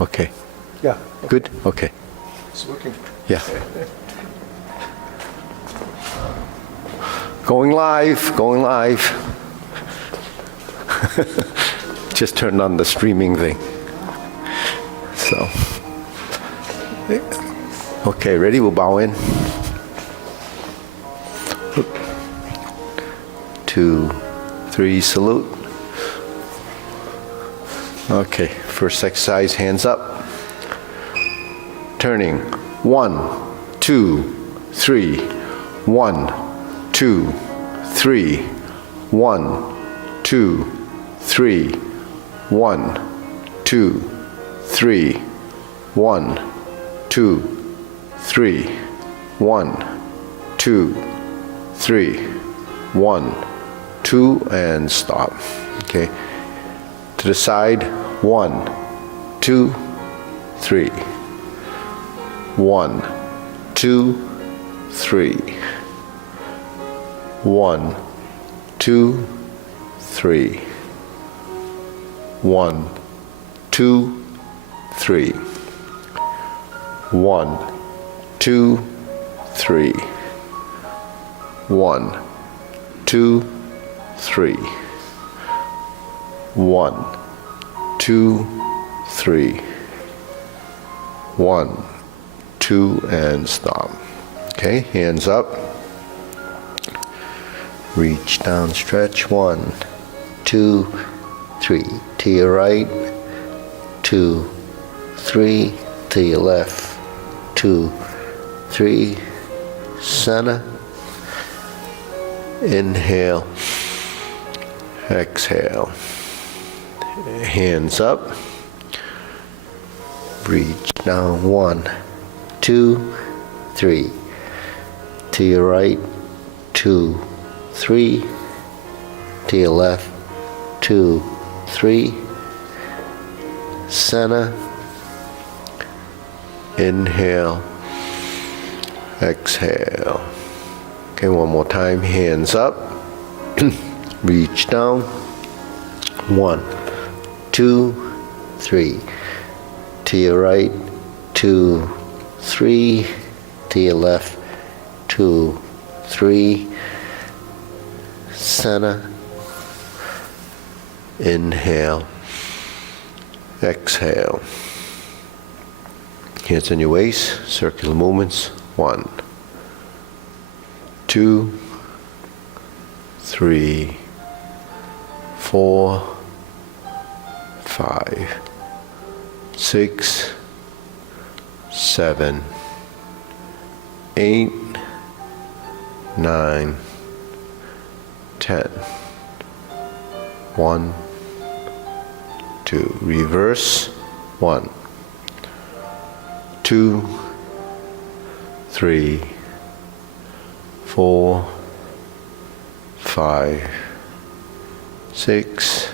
Okay. Yeah. Good? Okay. It's working. Yeah. Going live, going live. Just turned on the streaming thing. So. Okay, ready? We'll bow in. 2, 3, salute. Okay, first exercise, hands up. Turning. 1, 2, 3. 1, 2, 3. 1, 2, 3. 1, 2, 3. 1, 2, 3. 1, 2, 3. 1, 2, and stop. Okay. To the side. 1, 2, 3. 1, 2, 3. 1, 2, 3. 1, 2, 3. 1, 2, 3. 1, 2, 3. 1, 2, 3. 1, 2, and stop. Okay, hands up. Reach down, stretch. 1, 2, 3. To your right. 2, 3. To your left. 2, 3. Center. Inhale. Exhale. Hands up. Reach down. 1, 2, 3. To your right. 2, 3. To your left. 2, 3. Center. Inhale. Exhale. Okay, one more time. Hands up. Reach down. 1, 2, 3. To your right. 2, 3. To your left. 2, 3. Center. Inhale. Exhale. Hands on your waist. Circular movements. 1, 2, 3, 4, 5, 6, 7, 8, 9, 10. 1, 2. Reverse. 1, 2, 3, 4, 5, 6,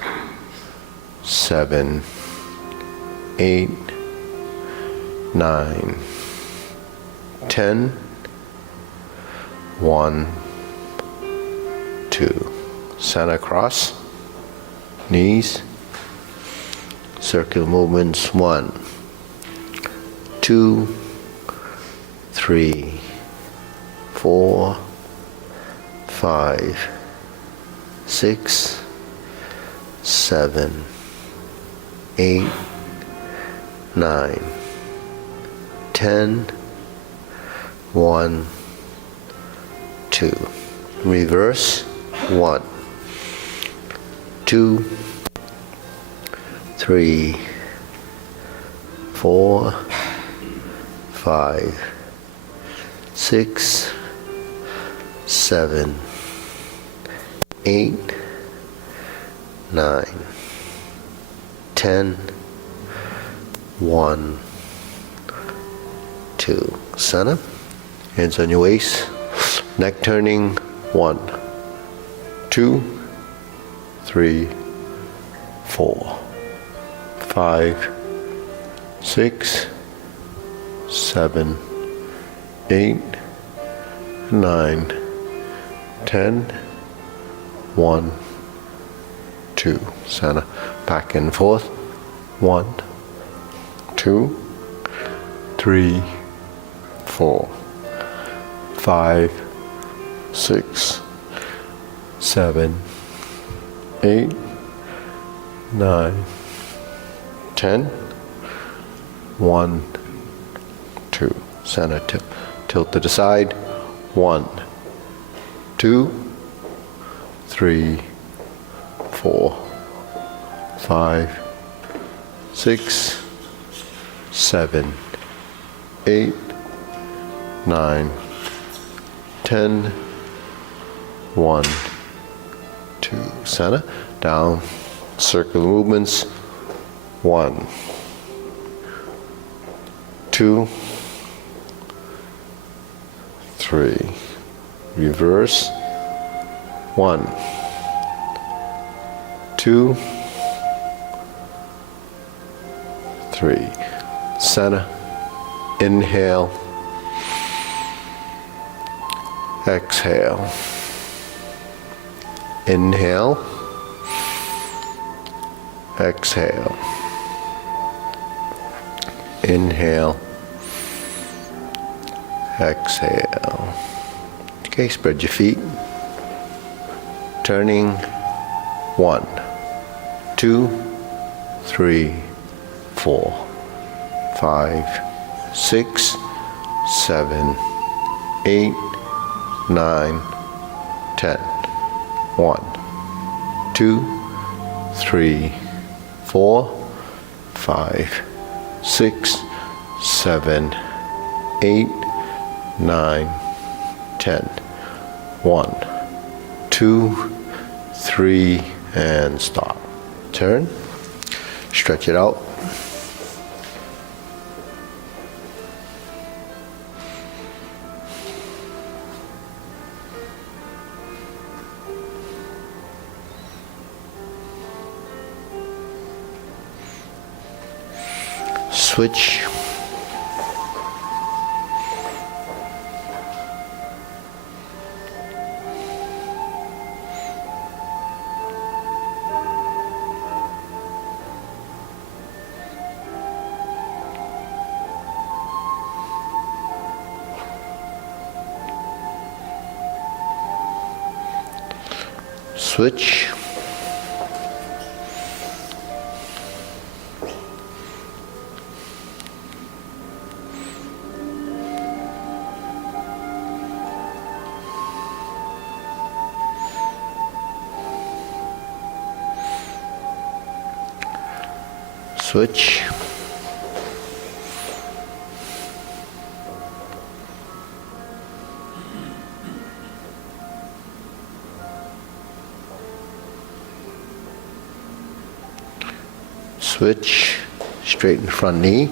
7, 8, 9, 10. 1, 2. Center cross. Knees. Circular movements. 1, 2, 3, 4, 5, 6, 7, 8, 9, 10. 1, 2. Reverse. 1, 2, 3, 4, 5, 6, 7, 8, 9, 10. 1, 2. Center. Hands on your waist. Neck turning. 1, 2, 3, 4, 5, 6, 7, 8, 9, 10. 1, 2. Center. Back and forth. 1, 2, 3, 4, 5, 6, 7, 8, 9, 10. 1, 2. Center tilt to the side. 1, 2, 3, 4, 5, 6, 7, 8, 9, 10. 1, 2. Center. Down. Circle movements. 1, 2, 3. Reverse. 1, 2, 3. Center. Inhale. Exhale. Inhale. Exhale. Inhale. Exhale. Okay, spread your feet. Turning. 1, 2, 3, 4, 5, 6, 7, 8, 9, 10. 1, 2, 3, 4, 5, 6, 7, 8, 9, 10. 1, 2, 3, and stop. Turn. Stretch it out. Switch. Switch. Switch. Switch. Straighten front knee.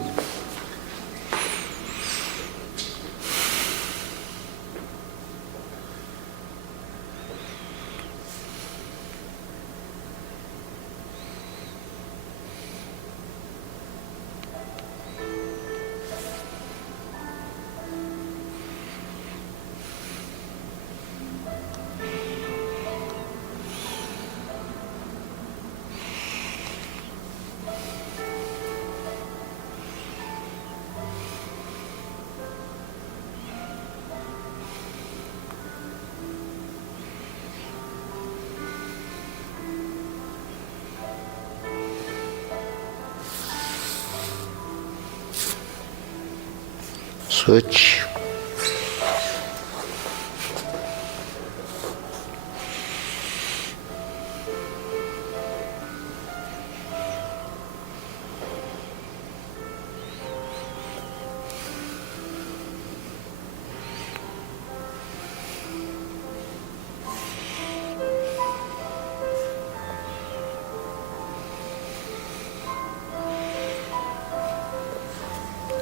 Switch.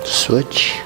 Switch.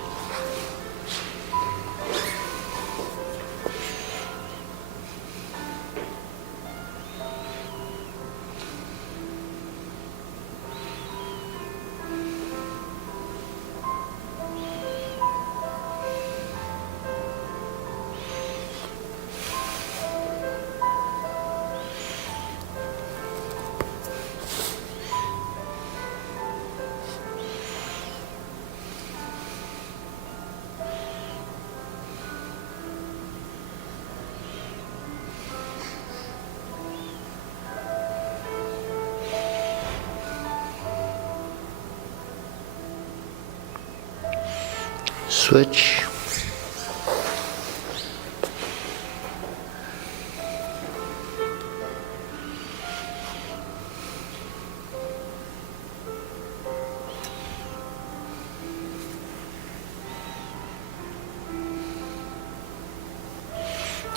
Switch.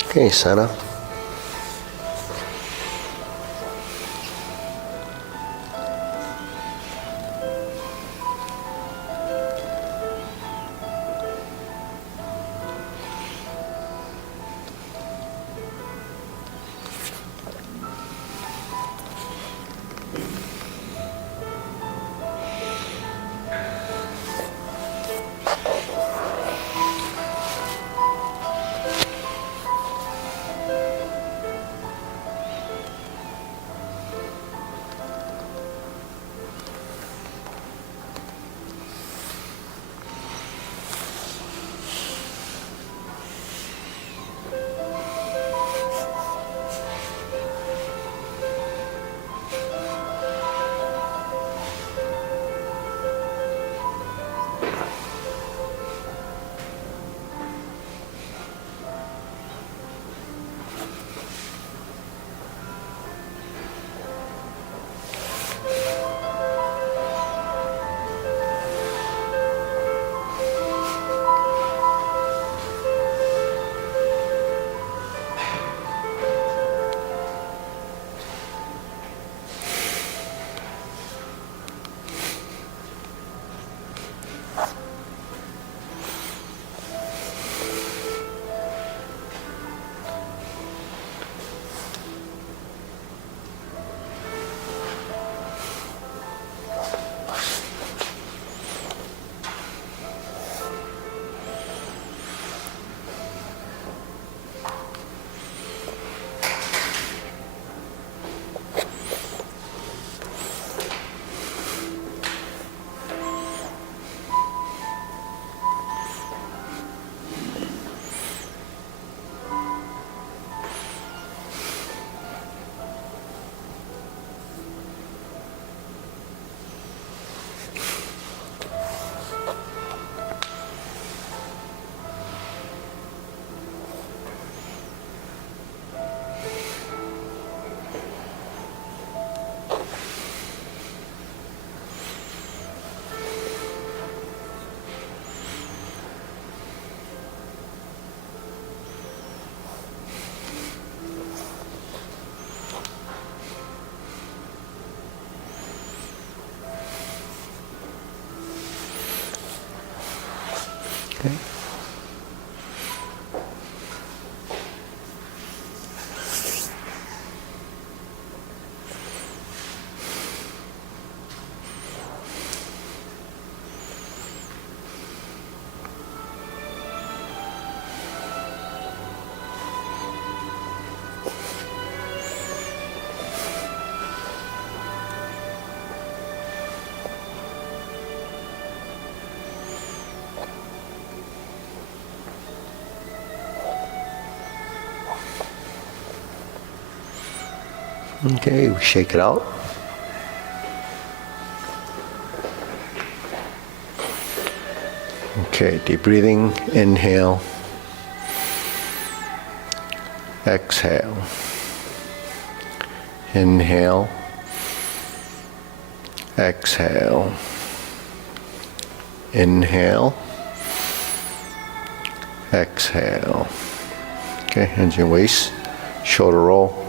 Okay, Sana. Okay. Okay, we shake it out. Okay, deep breathing, inhale, exhale, inhale, exhale, inhale, exhale. Okay, hands in your waist, shoulder roll.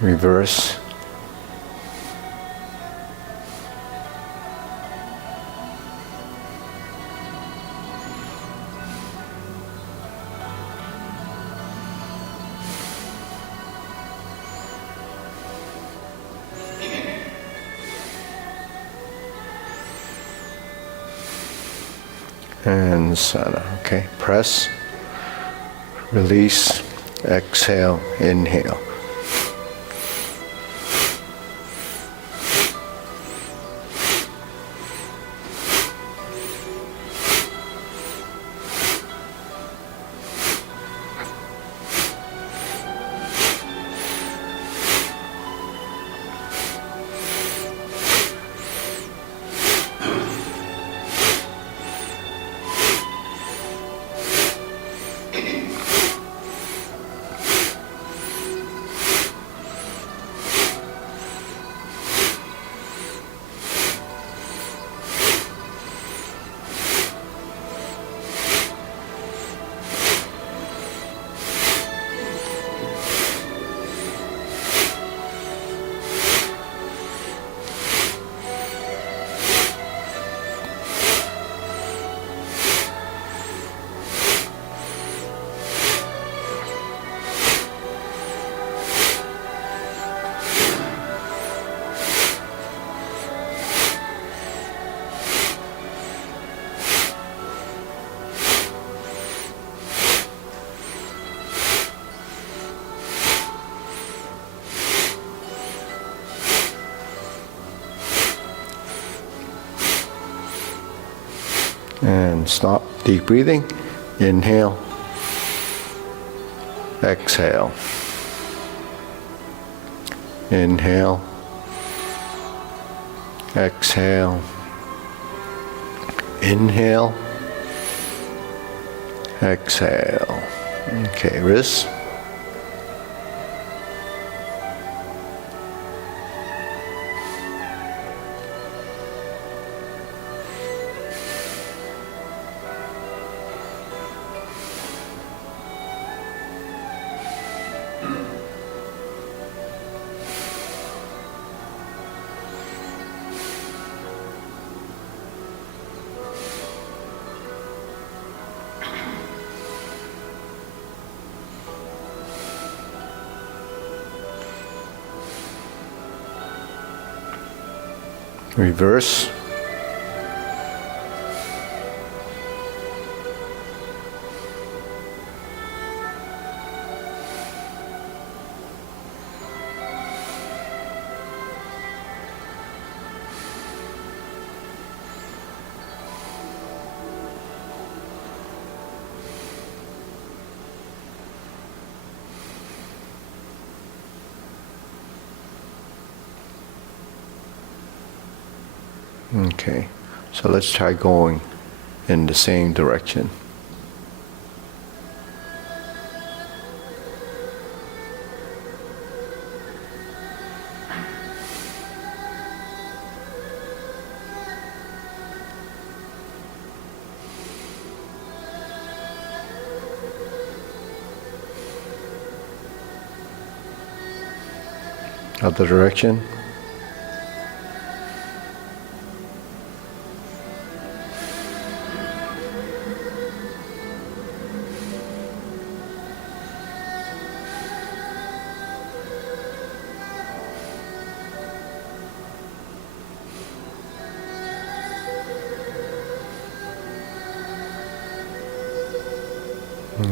Reverse. And Sana. Okay, press, release, exhale, inhale. And stop. Deep breathing. Inhale. Exhale. Inhale. Exhale. Inhale. Exhale. Okay, wrists. Reverse. Okay, so let's try going in the same direction. Other direction.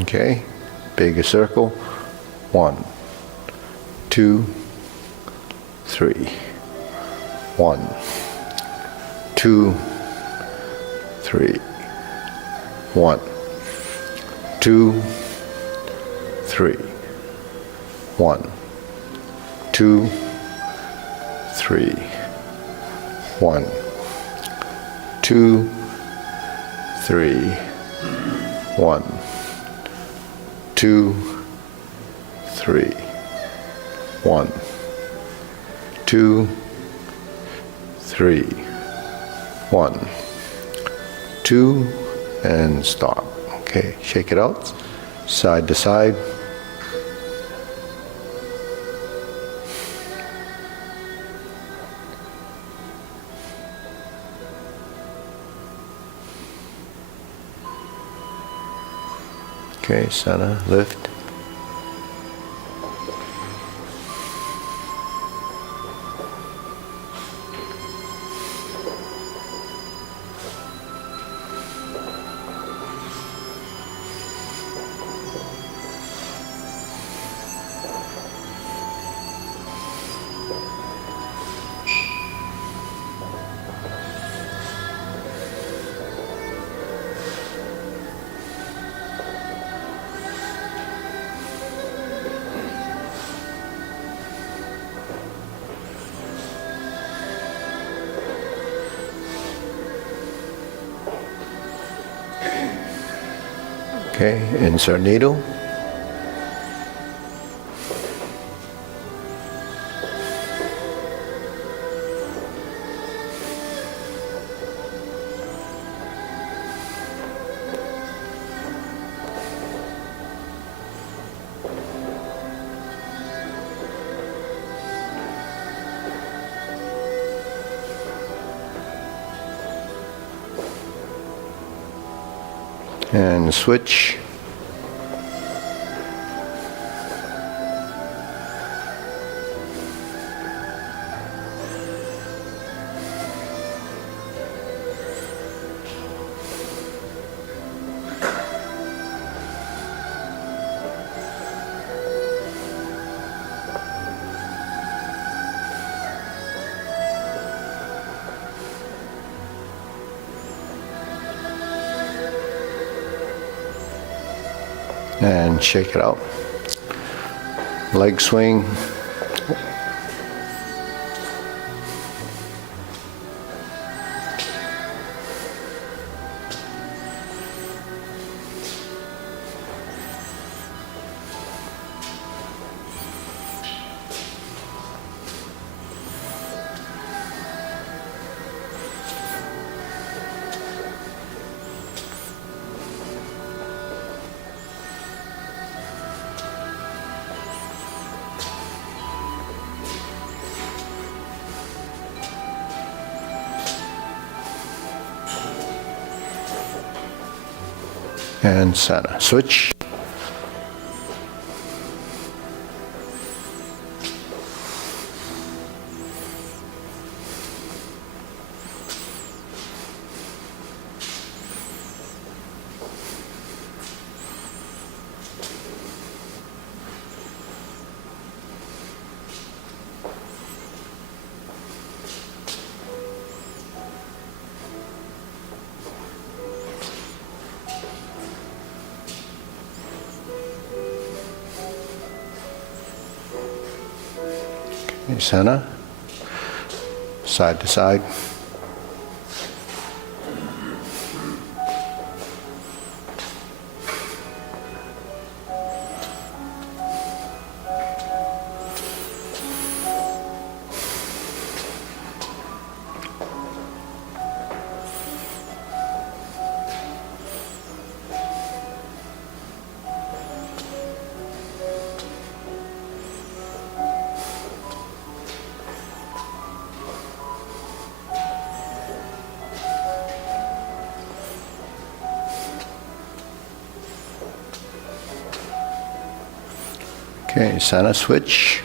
Okay, bigger circle. 1, 2, 3. 1, 2, 3. 1, 2, 3. 1, 2, 3. 1, 2, 3. 1, 2, 3. 1, 2, 3. 1, 2, and stop. Okay, shake it out. Side to side. Okay, center, lift. Okay, insert needle. And switch. And shake it out. Leg swing. And center. Switch. Center, side to side. Okay, center switch.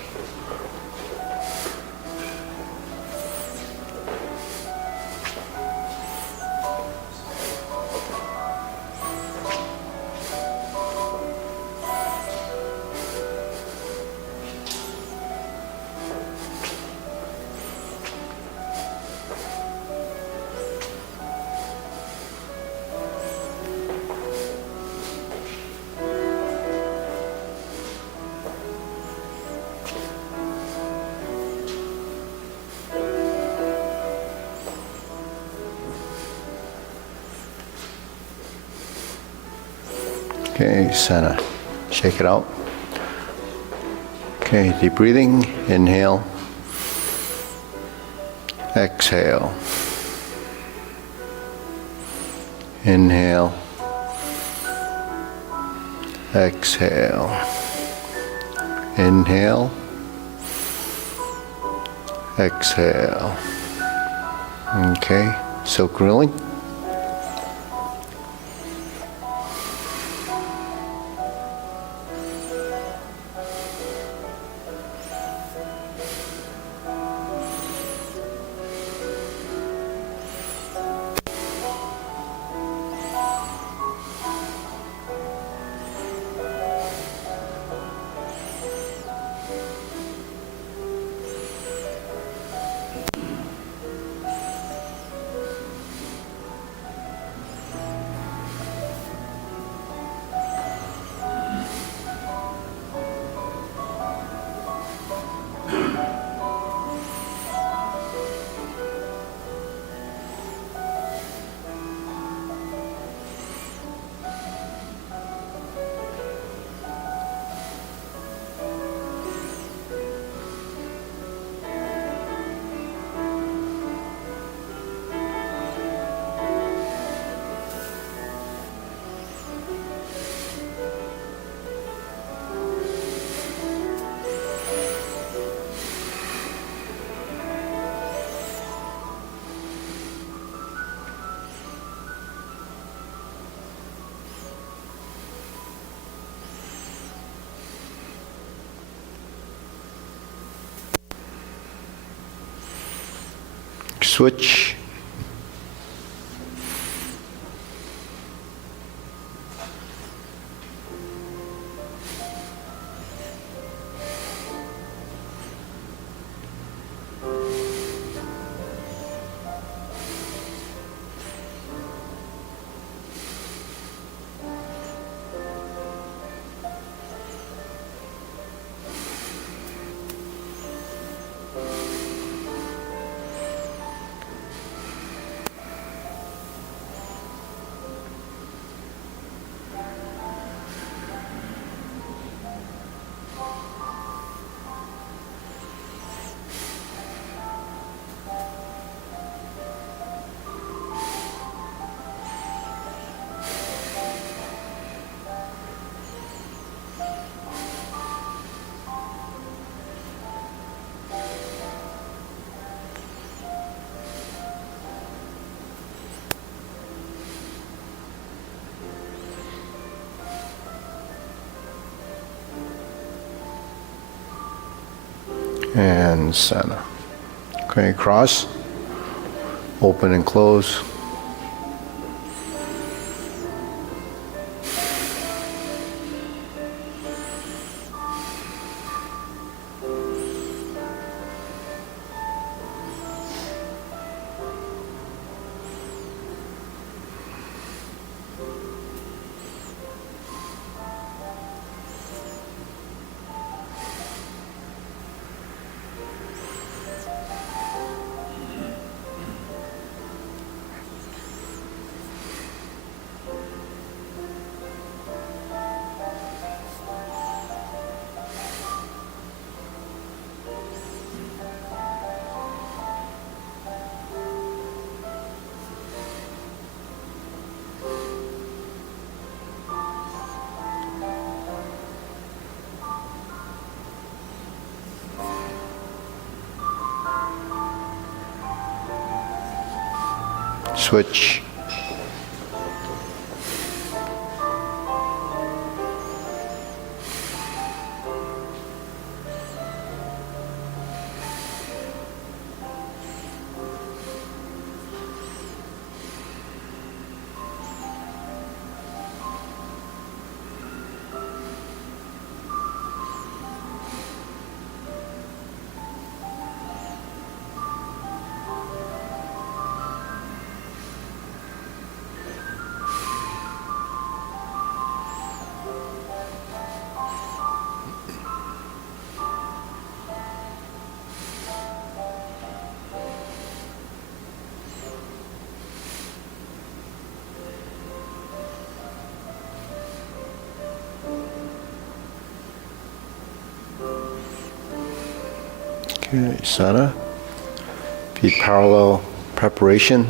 Okay, center. Shake it out. Okay, deep breathing. Inhale. Exhale. Inhale. Exhale. Inhale. Exhale. Okay, silk grilling. Switch. and center. Okay, cross, open and close. Switch. Okay, center. Feet parallel, preparation.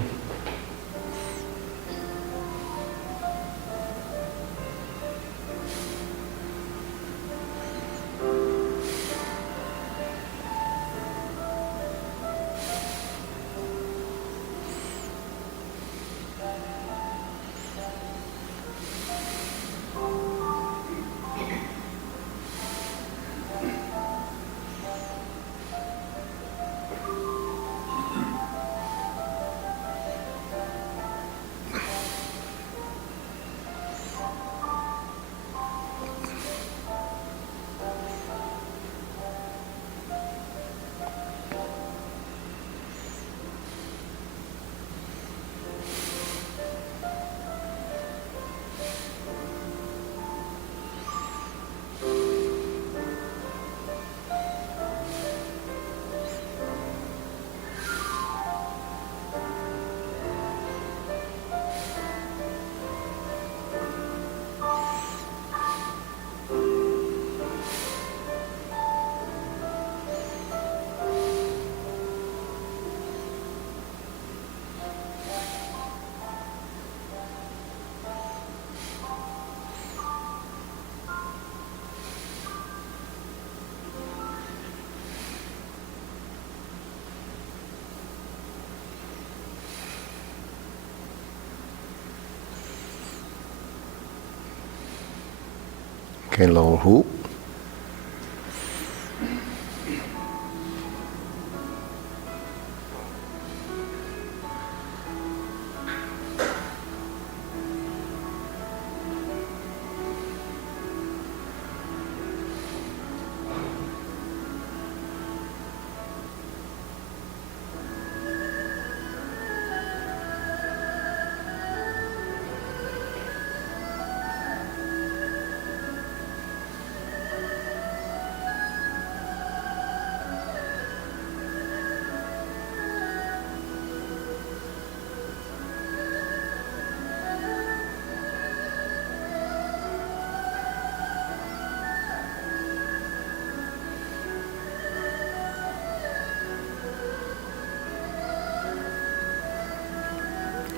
Okay, lower hoop.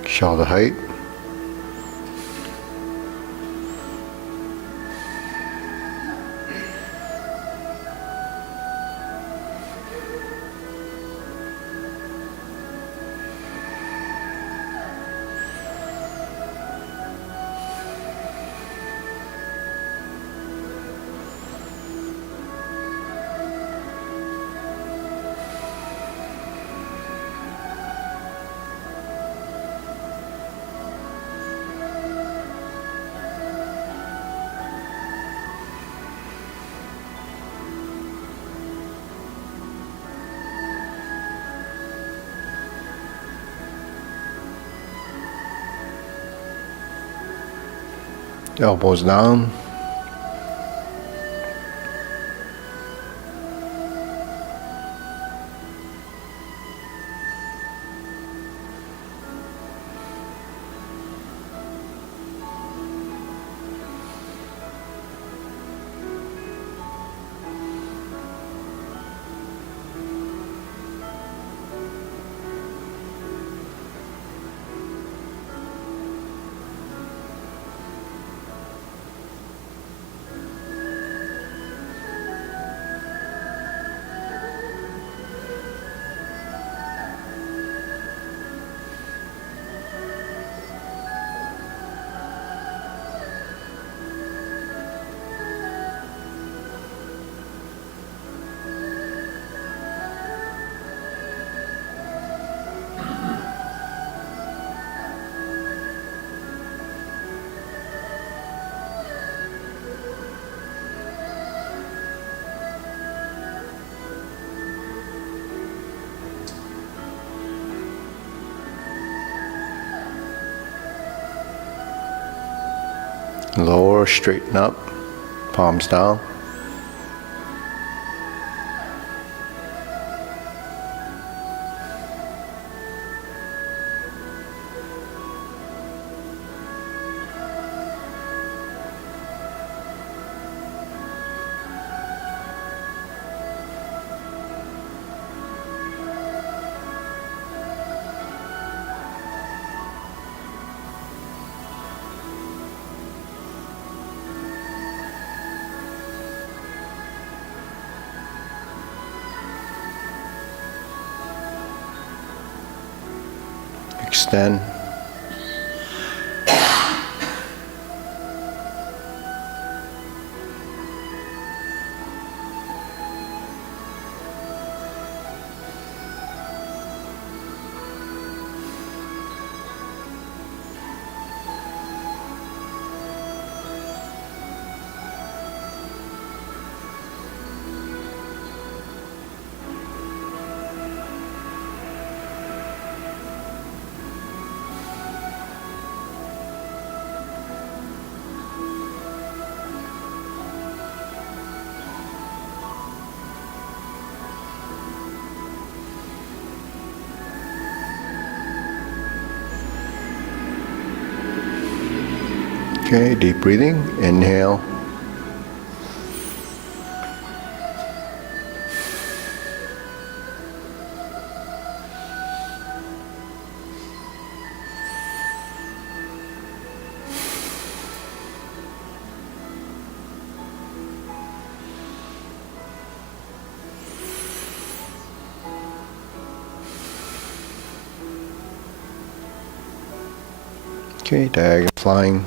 Shoulder height. Elbows down. Lower, straighten up, palms down. Extend. Okay, deep breathing. Inhale. Okay, diagonal flying.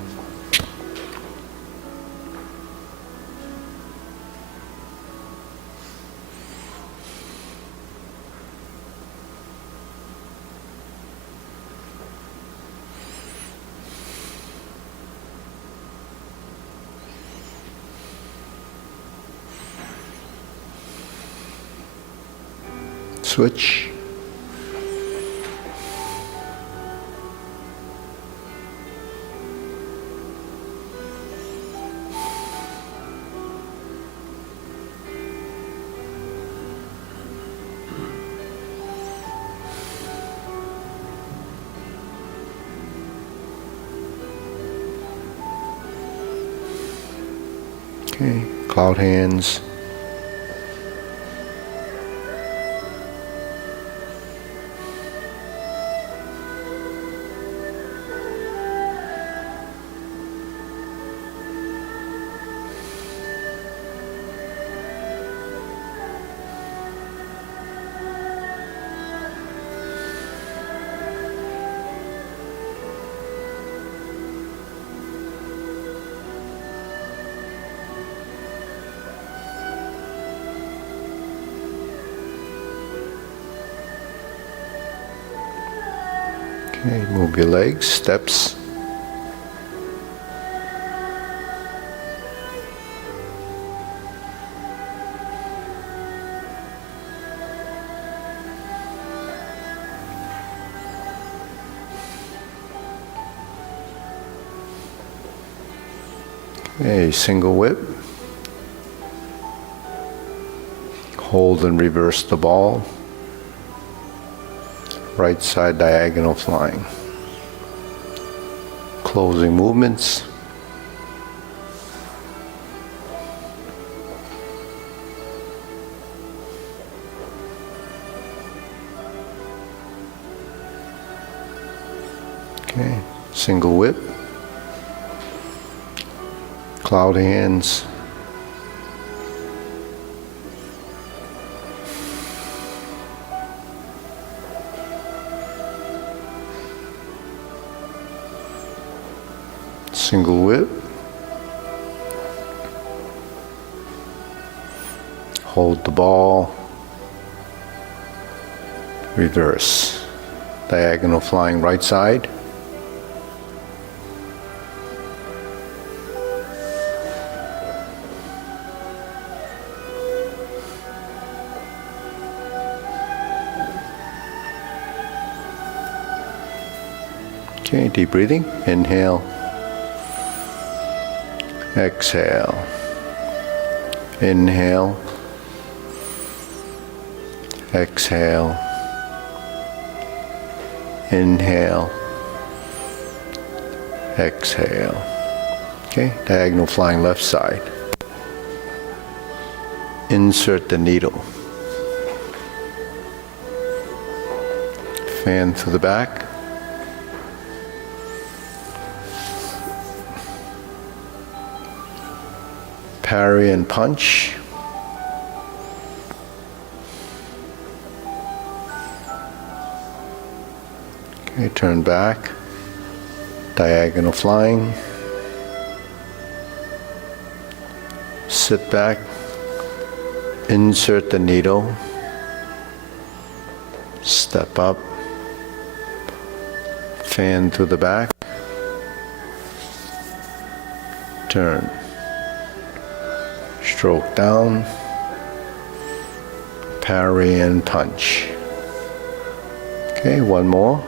Switch. Okay, cloud hands. Okay, move your legs, steps. A single whip. Hold and reverse the ball. Right side diagonal flying. Closing movements. Okay, single whip. Cloud hands. Single whip. Hold the ball. Reverse. Diagonal flying right side. Okay, deep breathing. Inhale. Exhale. Inhale. Exhale. Inhale. Exhale. Okay, diagonal flying left side. Insert the needle. Fan through the back. Parry and punch. Okay, turn back. Diagonal flying. Sit back. Insert the needle. Step up. Fan through the back. Turn. Stroke down. Parry and punch. Okay, one more.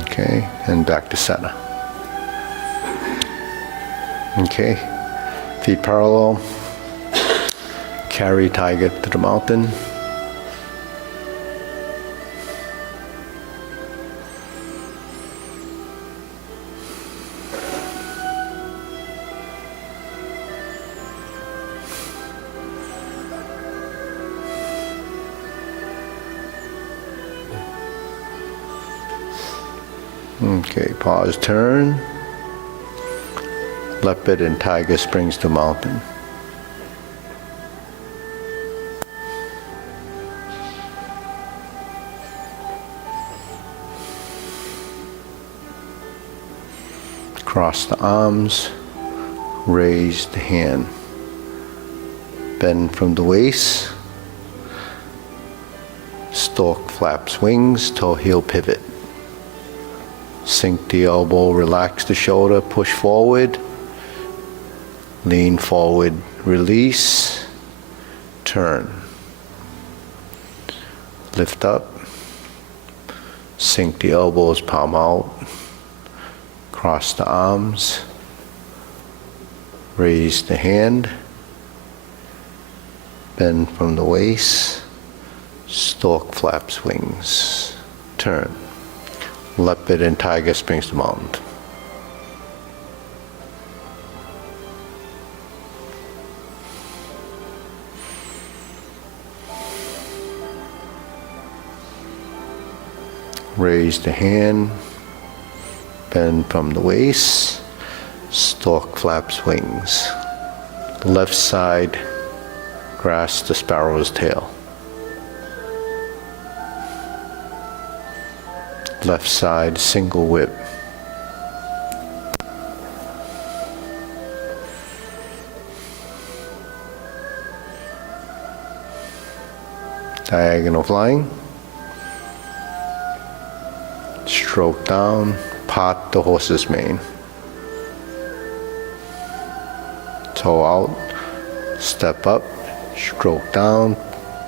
Okay, and back to center. Okay, feet parallel. Carry tiger to the mountain. Okay, pause, turn. Leopard and tiger springs to mountain. Cross the arms, raise the hand. Bend from the waist. Stork flaps wings, toe heel pivot. Sink the elbow, relax the shoulder, push forward. Lean forward, release, turn. Lift up. Sink the elbows, palm out. Cross the arms. Raise the hand. Bend from the waist. Stork flaps wings. Turn. Leopard and tiger springs to mountain. Raise the hand. Bend from the waist. Stork flaps wings. Left side, grasp the sparrow's tail. Left side, single whip. diagonal flying, stroke down, part the horse's mane, toe out, step up, stroke down,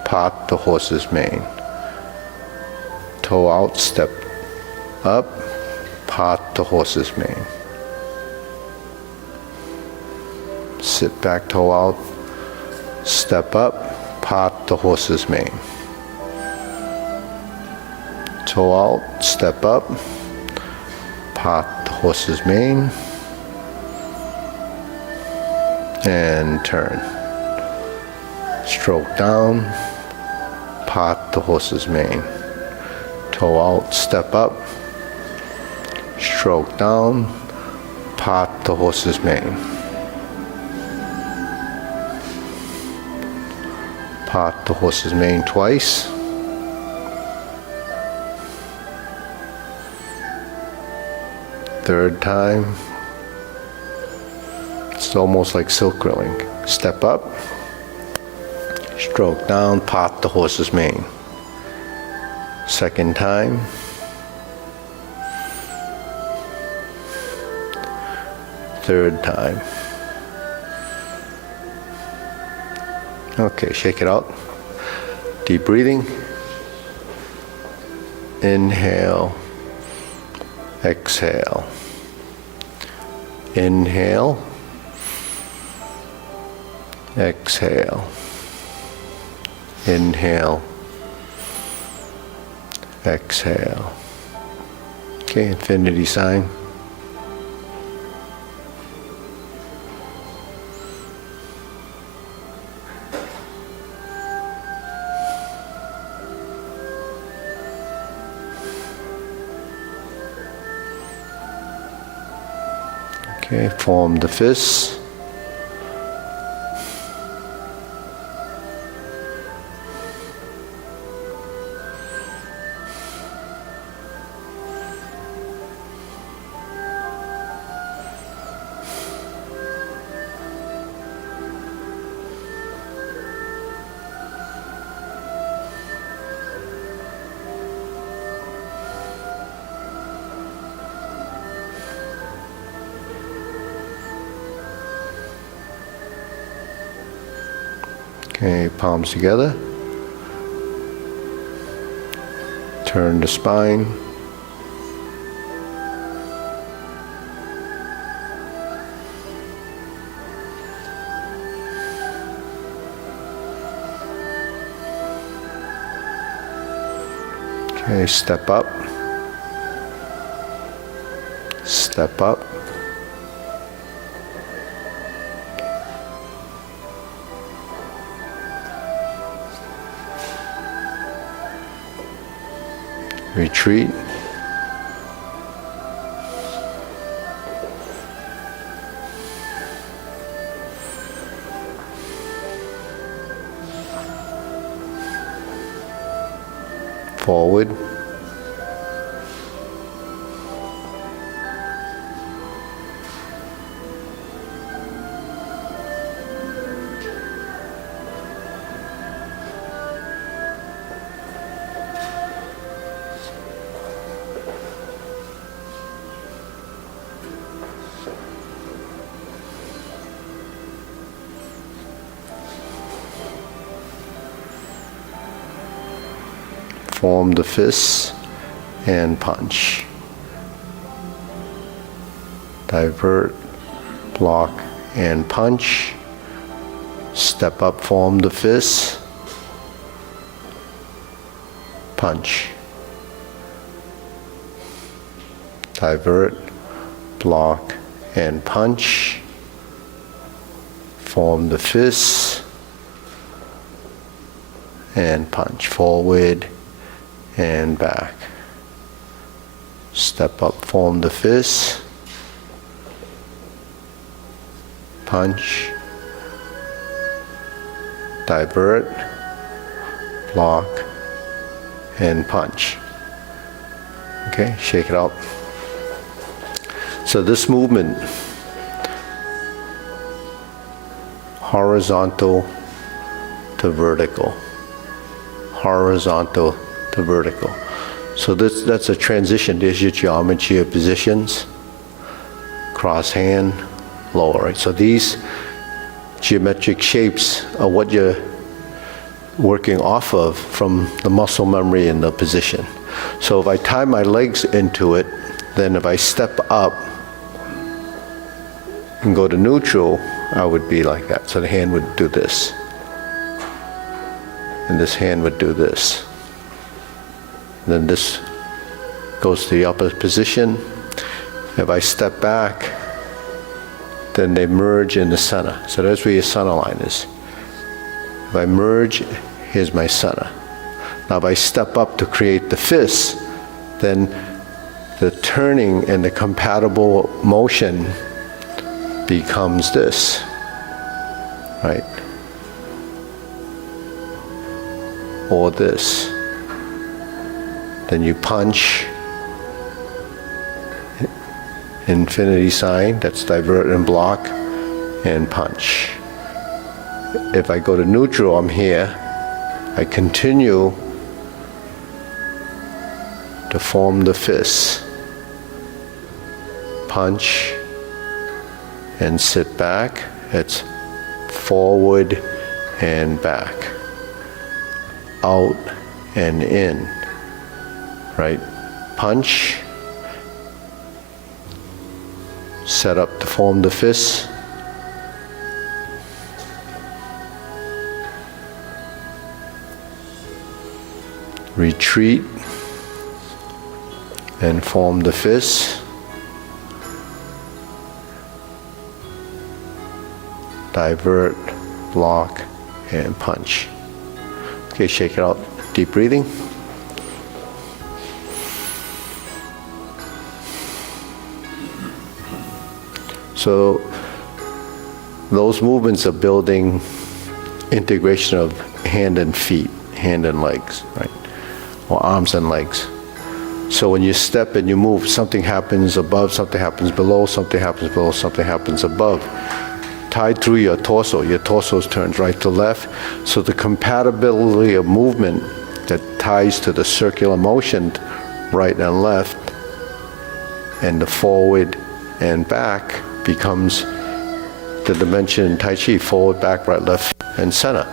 part the horse's mane, toe out, step up, part the horse's mane, sit back, toe out, step up, part the horse's mane, toe out, step up, part the horse's mane, and turn. Stroke down, part the horse's mane, toe out, step up, stroke down, part the horse's mane, part the horse's mane twice, third time, it's almost like silk drilling. Step up, stroke down, part the horse's mane. Second time, third time. Okay, shake it out. Deep breathing. Inhale, exhale. Inhale, exhale. Inhale, exhale. Okay, infinity sign. Okay, form the fists. Okay, palms together. Turn the spine. Okay, step up. Step up. Retreat. Forward. Form the fists and punch. Divert, block, and punch. Step up, form the fists. Punch. Divert, block, and punch. Form the fists and punch. Forward and back. Step up, form the fist, punch, divert, block, and punch. Okay, shake it out. So this movement, horizontal to vertical, horizontal to vertical. So that's a transition. There's your geometry of positions. Cross hand, lower, right? So these geometric shapes are what you're working off of from the muscle memory and the position. So if I tie my legs into it, then if I step up and go to neutral, I would be like that. So the hand would do this. And this hand would do this. Then this goes to the upper position. If I step back, then they merge in the center. So that's where your center line is. If I merge, here's my center. Now if I step up to create the fist, then the turning and the compatible motion becomes this, right? Or this. Then you punch, infinity sign, that's divert and block, and punch. If I go to neutral, I'm here. I continue to form the fist. Punch and sit back. It's forward and back. Out and in. Right? Punch. Set up to form the fist. Retreat and form the fist. Divert, block, and punch. Okay, shake it out. Deep breathing. So those movements are building integration of hand and feet, hand and legs, right? Or arms and legs. So when you step and you move, something happens above, something happens below, something happens below, something happens above. Tied through your torso turns right to left. So the compatibility of movement that ties to the circular motion, right and left, and the forward and back becomes the dimension in Tai Chi, forward, back, right, left, and center.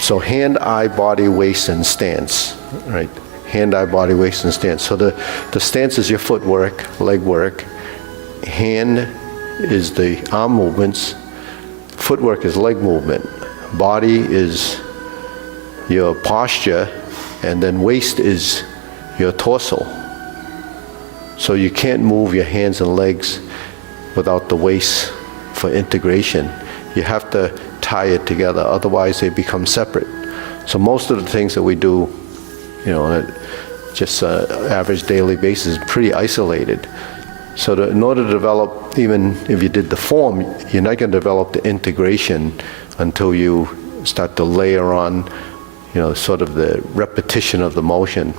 So hand, eye, body, waist, and stance, right? Hand, eye, body, waist, and stance. So the stance is your footwork, leg work. Hand is the arm movements. Footwork is leg movement. Body is your posture, and then waist is your torso. So you can't move your hands and legs without the waist for integration. You have to tie it together, otherwise they become separate. So most of the things that we do, on a just average daily basis, is pretty isolated. So in order to develop, even if you did the form, you're not going to develop the integration until you start to layer on, sort of the repetition of the motion.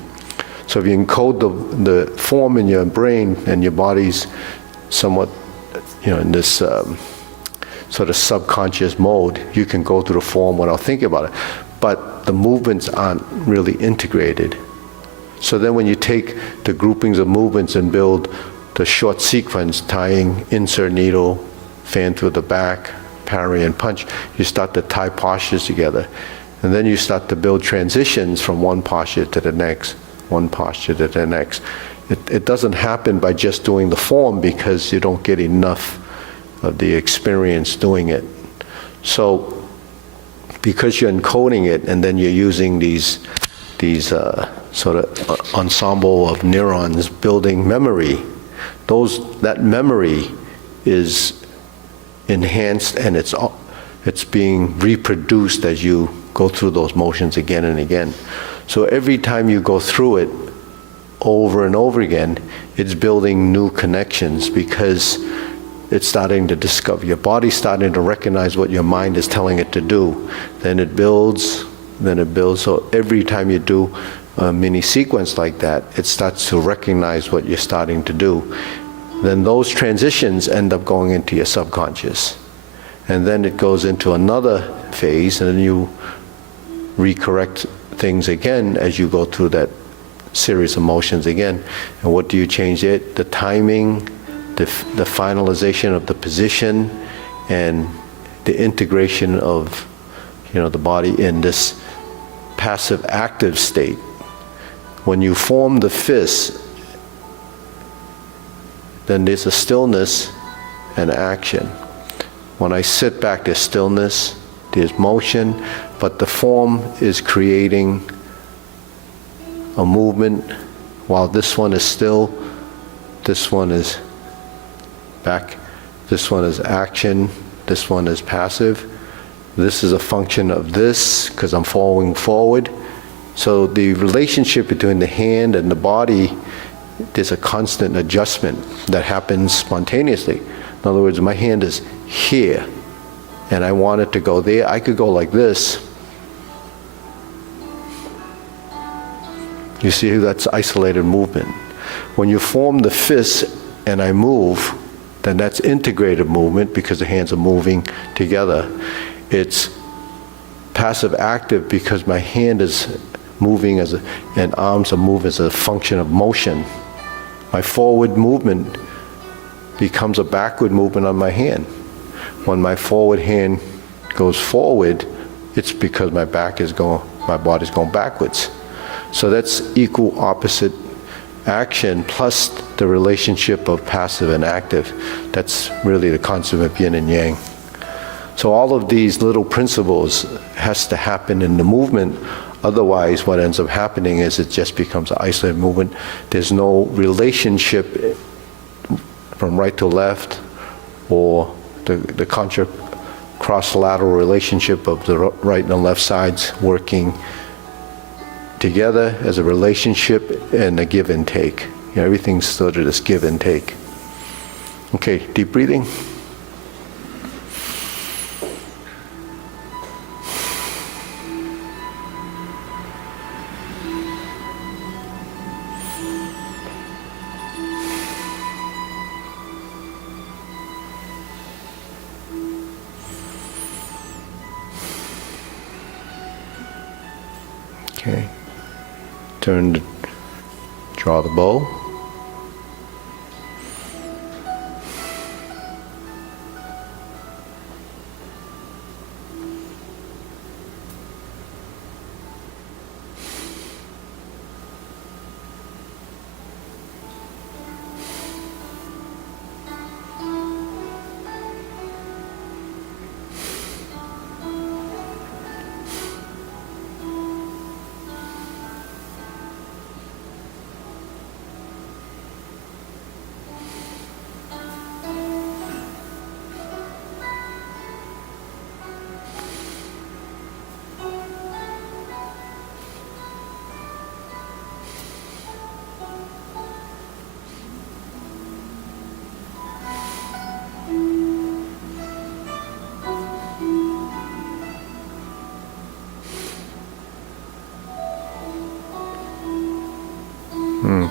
So if you encode the form in your brain and your body's somewhat, in this sort of subconscious mode, you can go through the form without thinking about it. But the movements aren't really integrated. So then when you take the groupings of movements and build the short sequence, tying, insert needle, fan through the back, parry and punch, you start to tie postures together. And then you start to build transitions from one posture to the next, one posture to the next. It doesn't happen by just doing the form, because you don't get enough of the experience doing it. So because you're encoding it and then you're using these sort of ensemble of neurons building memory, that memory is enhanced, and it's being reproduced as you go through those motions again and again. So every time you go through it over and over again, it's building new connections, because it's starting to discover, your body's starting to recognize what your mind is telling it to do. Then it builds. So every time you do a mini sequence like that, it starts to recognize what you're starting to do. Then those transitions end up going into your subconscious. And then it goes into another phase, and then you recorrect things again as you go through that series of motions again. And what do you change it? The timing, the finalization of the position, and the integration of, the body in this passive active state. When you form the fist, then there's a stillness and action. When I sit back, there's stillness, there's motion, but the form is creating a movement. While this one is still, this one is back, this one is action, this one is passive. This is a function of this, because I'm falling forward. So the relationship between the hand and the body, there's a constant adjustment that happens spontaneously. In other words, my hand is here, and I want it to go there. I could go like this. You see, that's isolated movement. When you form the fist and I move, then that's integrated movement because the hands are moving together. It's passive active because my hand is moving and arms are moving as a function of motion. My forward movement becomes a backward movement on my hand. When my forward hand goes forward, it's because my body's going backwards. So that's equal opposite action plus the relationship of passive and active. That's really the concept of yin and yang. So all of these little principles has to happen in the movement. Otherwise, what ends up happening is it just becomes an isolated movement. There's no relationship from right to left, or the cross-lateral relationship of the right and the left sides working together as a relationship and a give and take. Everything's sort of this give and take. Okay, deep breathing. Okay. Draw the bow.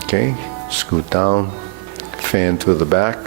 Okay, scoot down, fan through the back.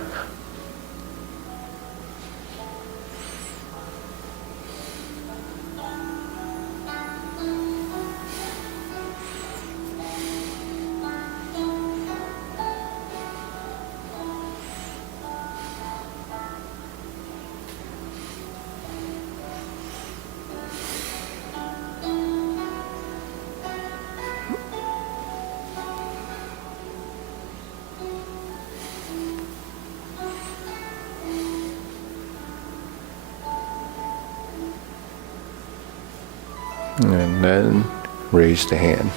And then raise the hand.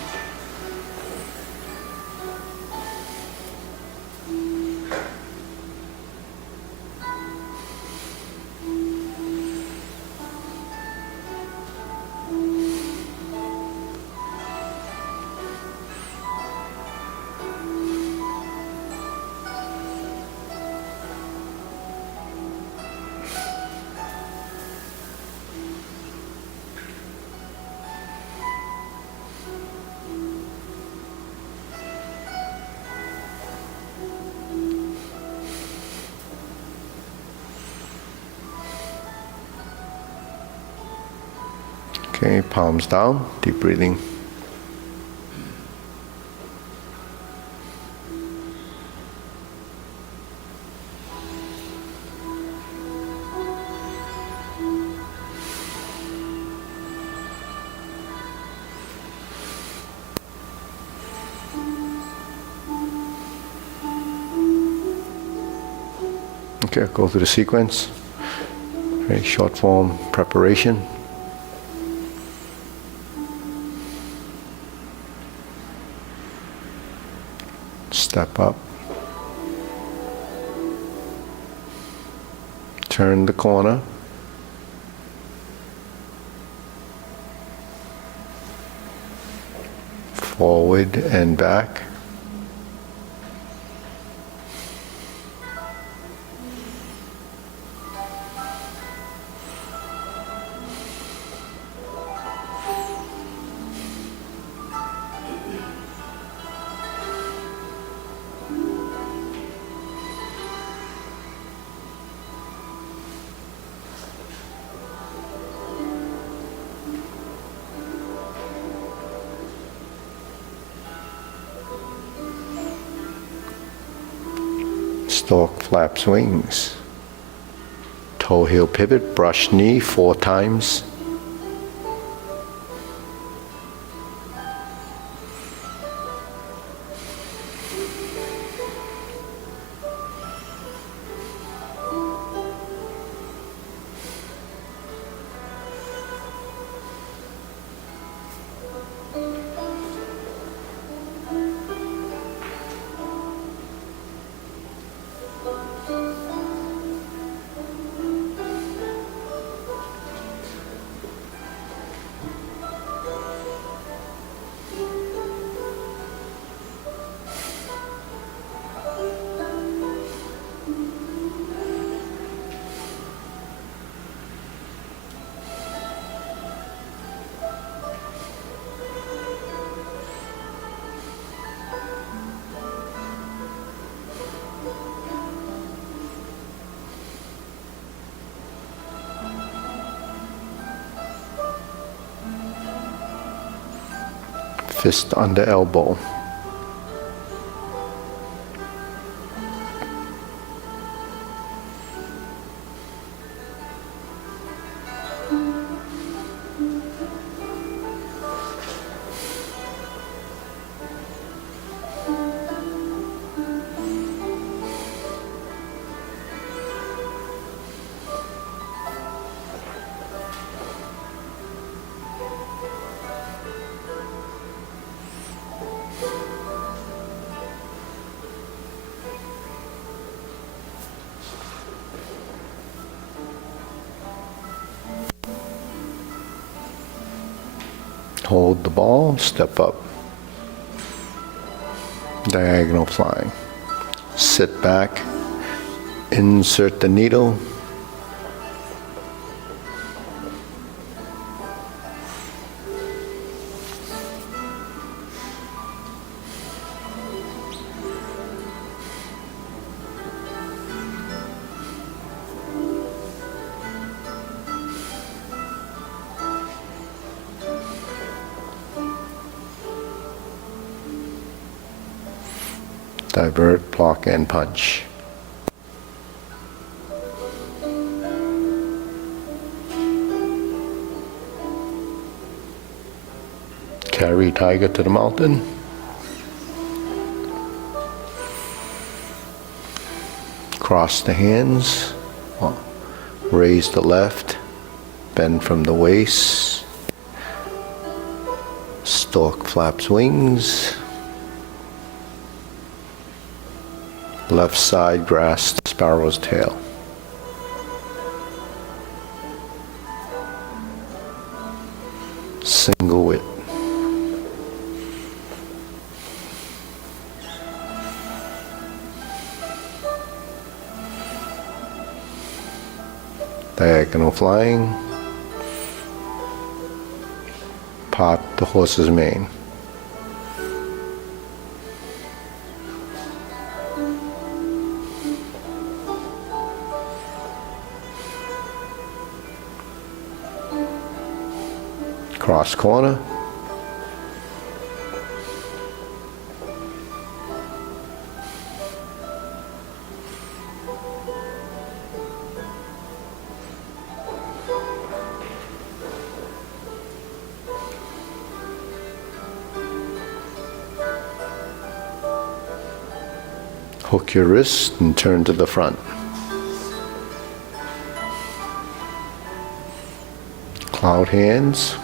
Okay, palms down, deep breathing. Okay, go through the sequence. Okay, short form preparation. Step up. Turn the corner. Forward and back. Stalk flaps wings. Toe heel pivot, brush knee 4 times. Fist under elbow. Hold the ball, step up. Diagonal flying. Sit back, insert the needle. Divert, block, and punch. Carry tiger to the mountain. Cross the hands. Raise the left. Bend from the waist. Stork flaps wings. Left side grasp sparrow's tail. Single width. Diagonal flying. Part the horse's mane. Cross corner. Hook your wrist and turn to the front. cloud hands.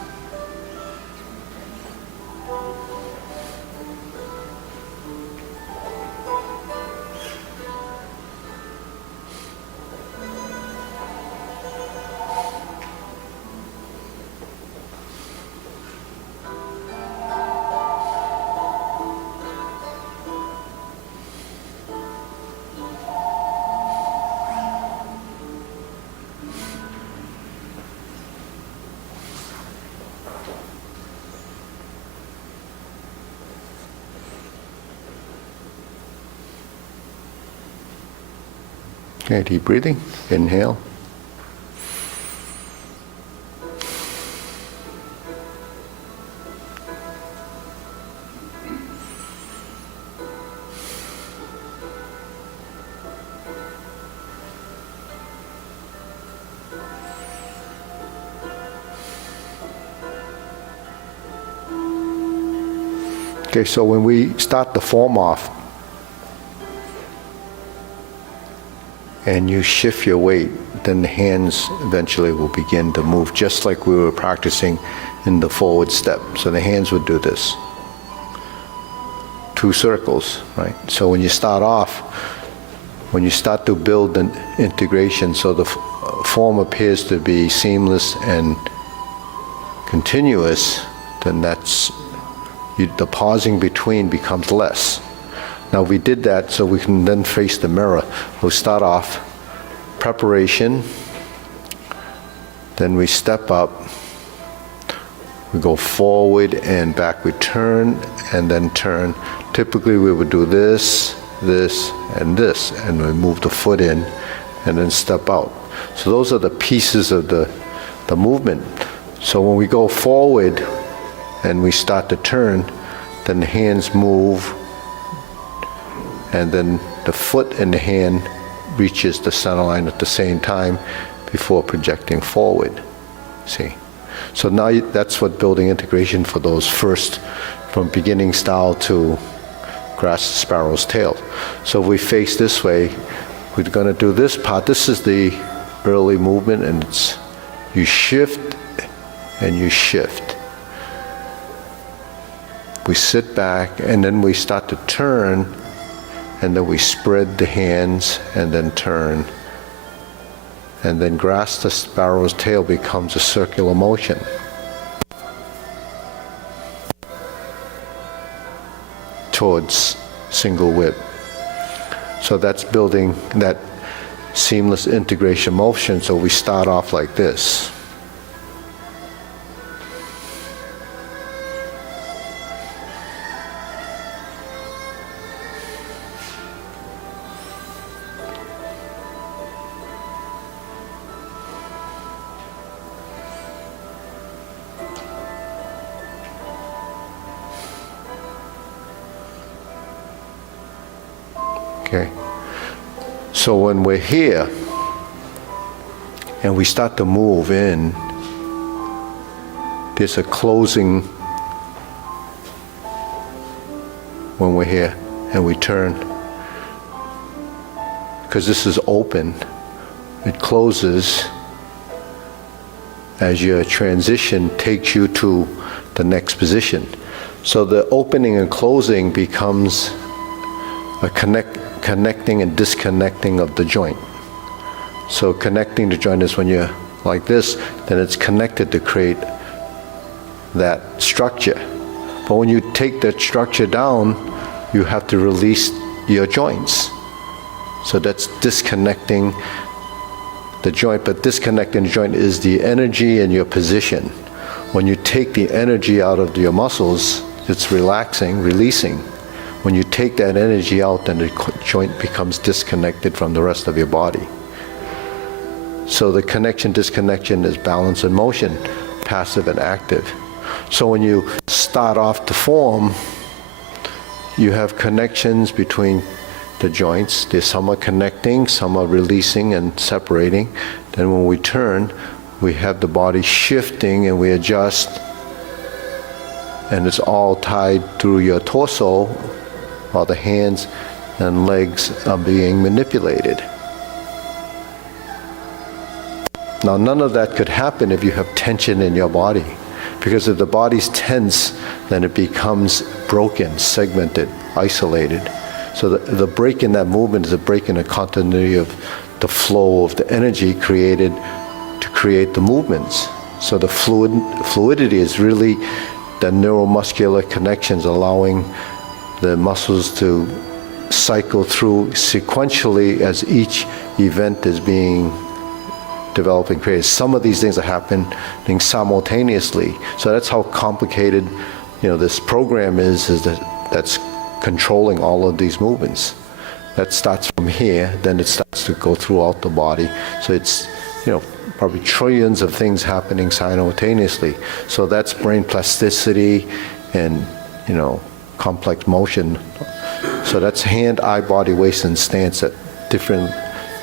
Okay, deep breathing. Inhale. Okay, so when we start the form off, and you shift your weight, then the hands eventually will begin to move, just like we were practicing in the forward step. So the hands would do this. 2 circles, right? So when you start off, when you start to build an integration, so the form appears to be seamless and continuous, then that's, the pausing between becomes less. Now we did that so we can then face the mirror. We'll start off, preparation, then we step up, we go forward and back, we turn and then turn. Typically we would do this, this, and this, and we move the foot in and then step out. So those are the pieces of the movement. So when we go forward and we start to turn, then the hands move, and then the foot and the hand reaches the center line at the same time before projecting forward. See? So now that's what building integration for those first, from beginning style to grasp the sparrow's tail. So if we face this way, we're going to do this part. This is the early movement, and it's you shift and you shift. We sit back and then we start to turn, and then we spread the hands and then turn. And then grasp the sparrow's tail becomes a circular motion. Towards single whip. So that's building that seamless integration motion. So we start off like this. Okay, so when we're here and we start to move in, there's a closing when we're here and we turn. Because this is open, it closes as your transition takes you to the next position. So the opening and closing becomes a connecting and disconnecting of the joint. So connecting the joint is when you're like this, then it's connected to create that structure. But when you take that structure down, you have to release your joints. So that's disconnecting the joint, but disconnecting the joint is the energy and your position. When you take the energy out of your muscles, it's relaxing, releasing. When you take that energy out, then the joint becomes disconnected from the rest of your body. So the connection, disconnection is balance and motion, passive and active. So when you start off to form, you have connections between the joints. There's some are connecting, some are releasing and separating. Then when we turn, we have the body shifting and we adjust, and it's all tied through your torso, while the hands and legs are being manipulated. Now, none of that could happen if you have tension in your body. Because if the body's tense, then it becomes broken, segmented, isolated. So the break in that movement is a break in the continuity of the flow of the energy created to create the movements. So the fluidity is really the neuromuscular connections allowing the muscles to cycle through sequentially as each event is being developed and created. Some of these things are happening simultaneously. So that's how complicated, this program is that's controlling all of these movements. That starts from here, then it starts to go throughout the body. So it's, probably trillions of things happening simultaneously. So that's brain plasticity and, complex motion. So that's hand, eye, body, waist, and stance at different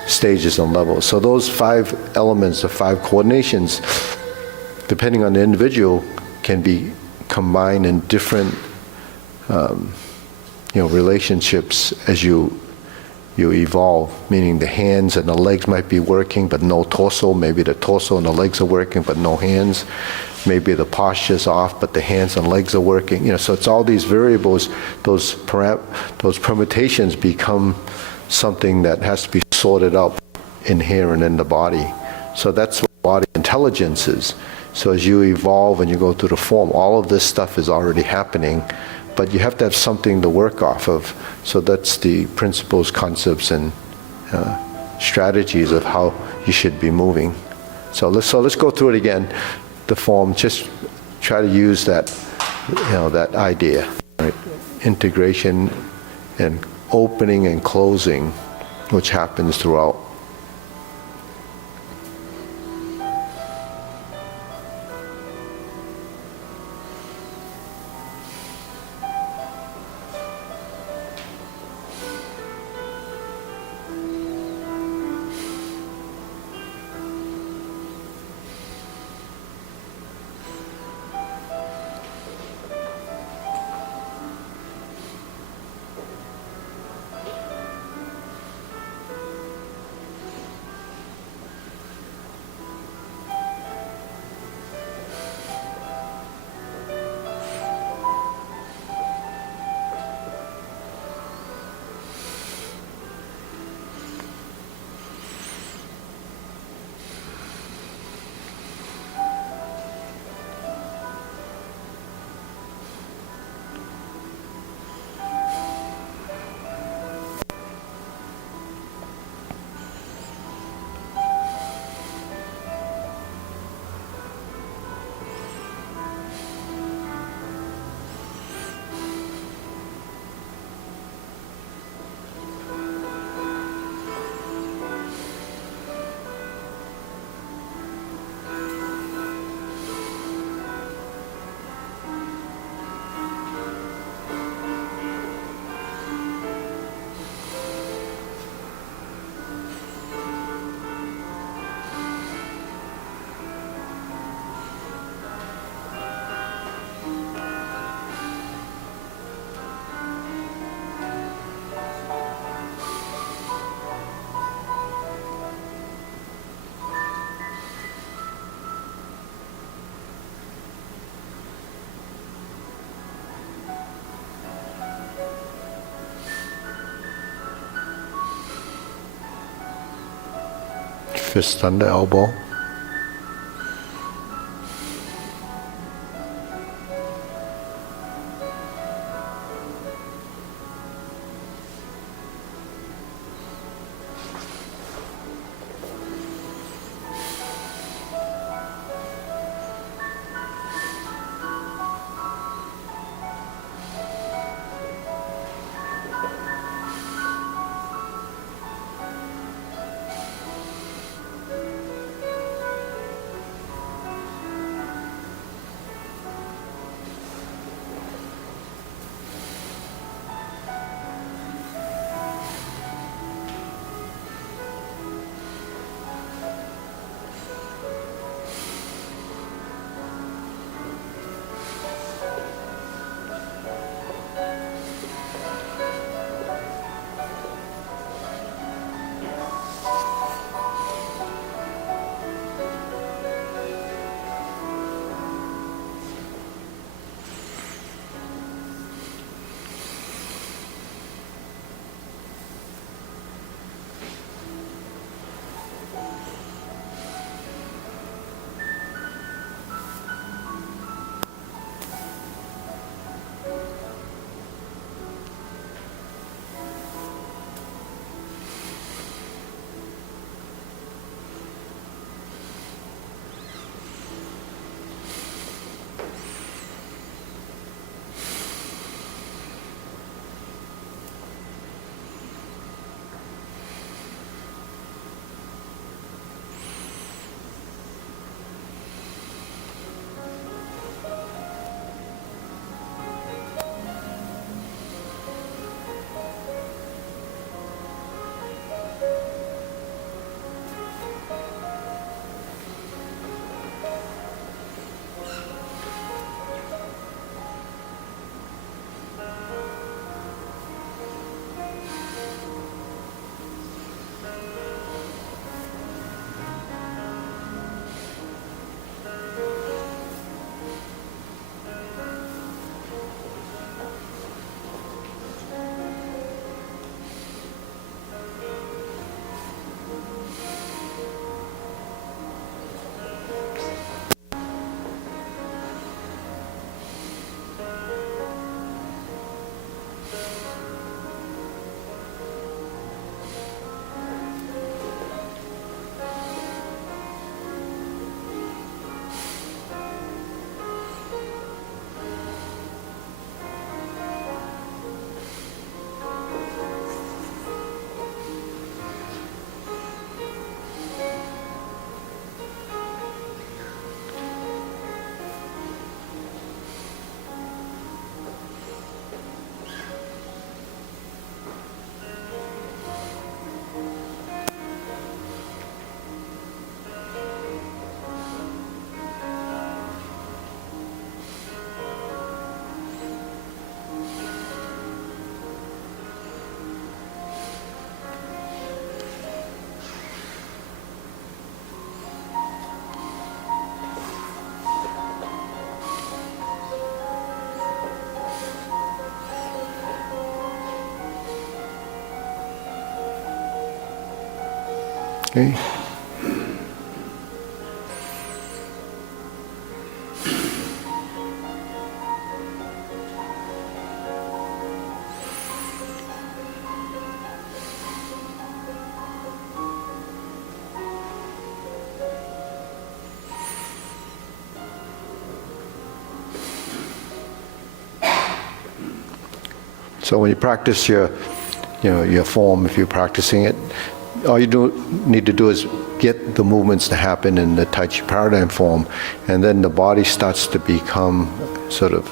stages and levels. So those 5 elements, the 5 coordinations, depending on the individual, can be combined in different, relationships as you evolve, meaning the hands and the legs might be working, but no torso. Maybe the torso and the legs are working, but no hands. Maybe the posture's off, but the hands and legs are working. So it's all these variables, those permutations become something that has to be sorted out inherent in the body. So that's what body intelligence is. So as you evolve and you go through the form, all of this stuff is already happening, but you have to have something to work off of. So that's the principles, concepts, and strategies of how you should be moving. So let's go through it again. The form, just try to use that, that idea, right? Integration and opening and closing, which happens throughout. Fist under elbow. Okay. So when you practice your form, if you're practicing it, all you need to do is get the movements to happen in the Tai Chi Paradigm form, and then the body starts to become sort of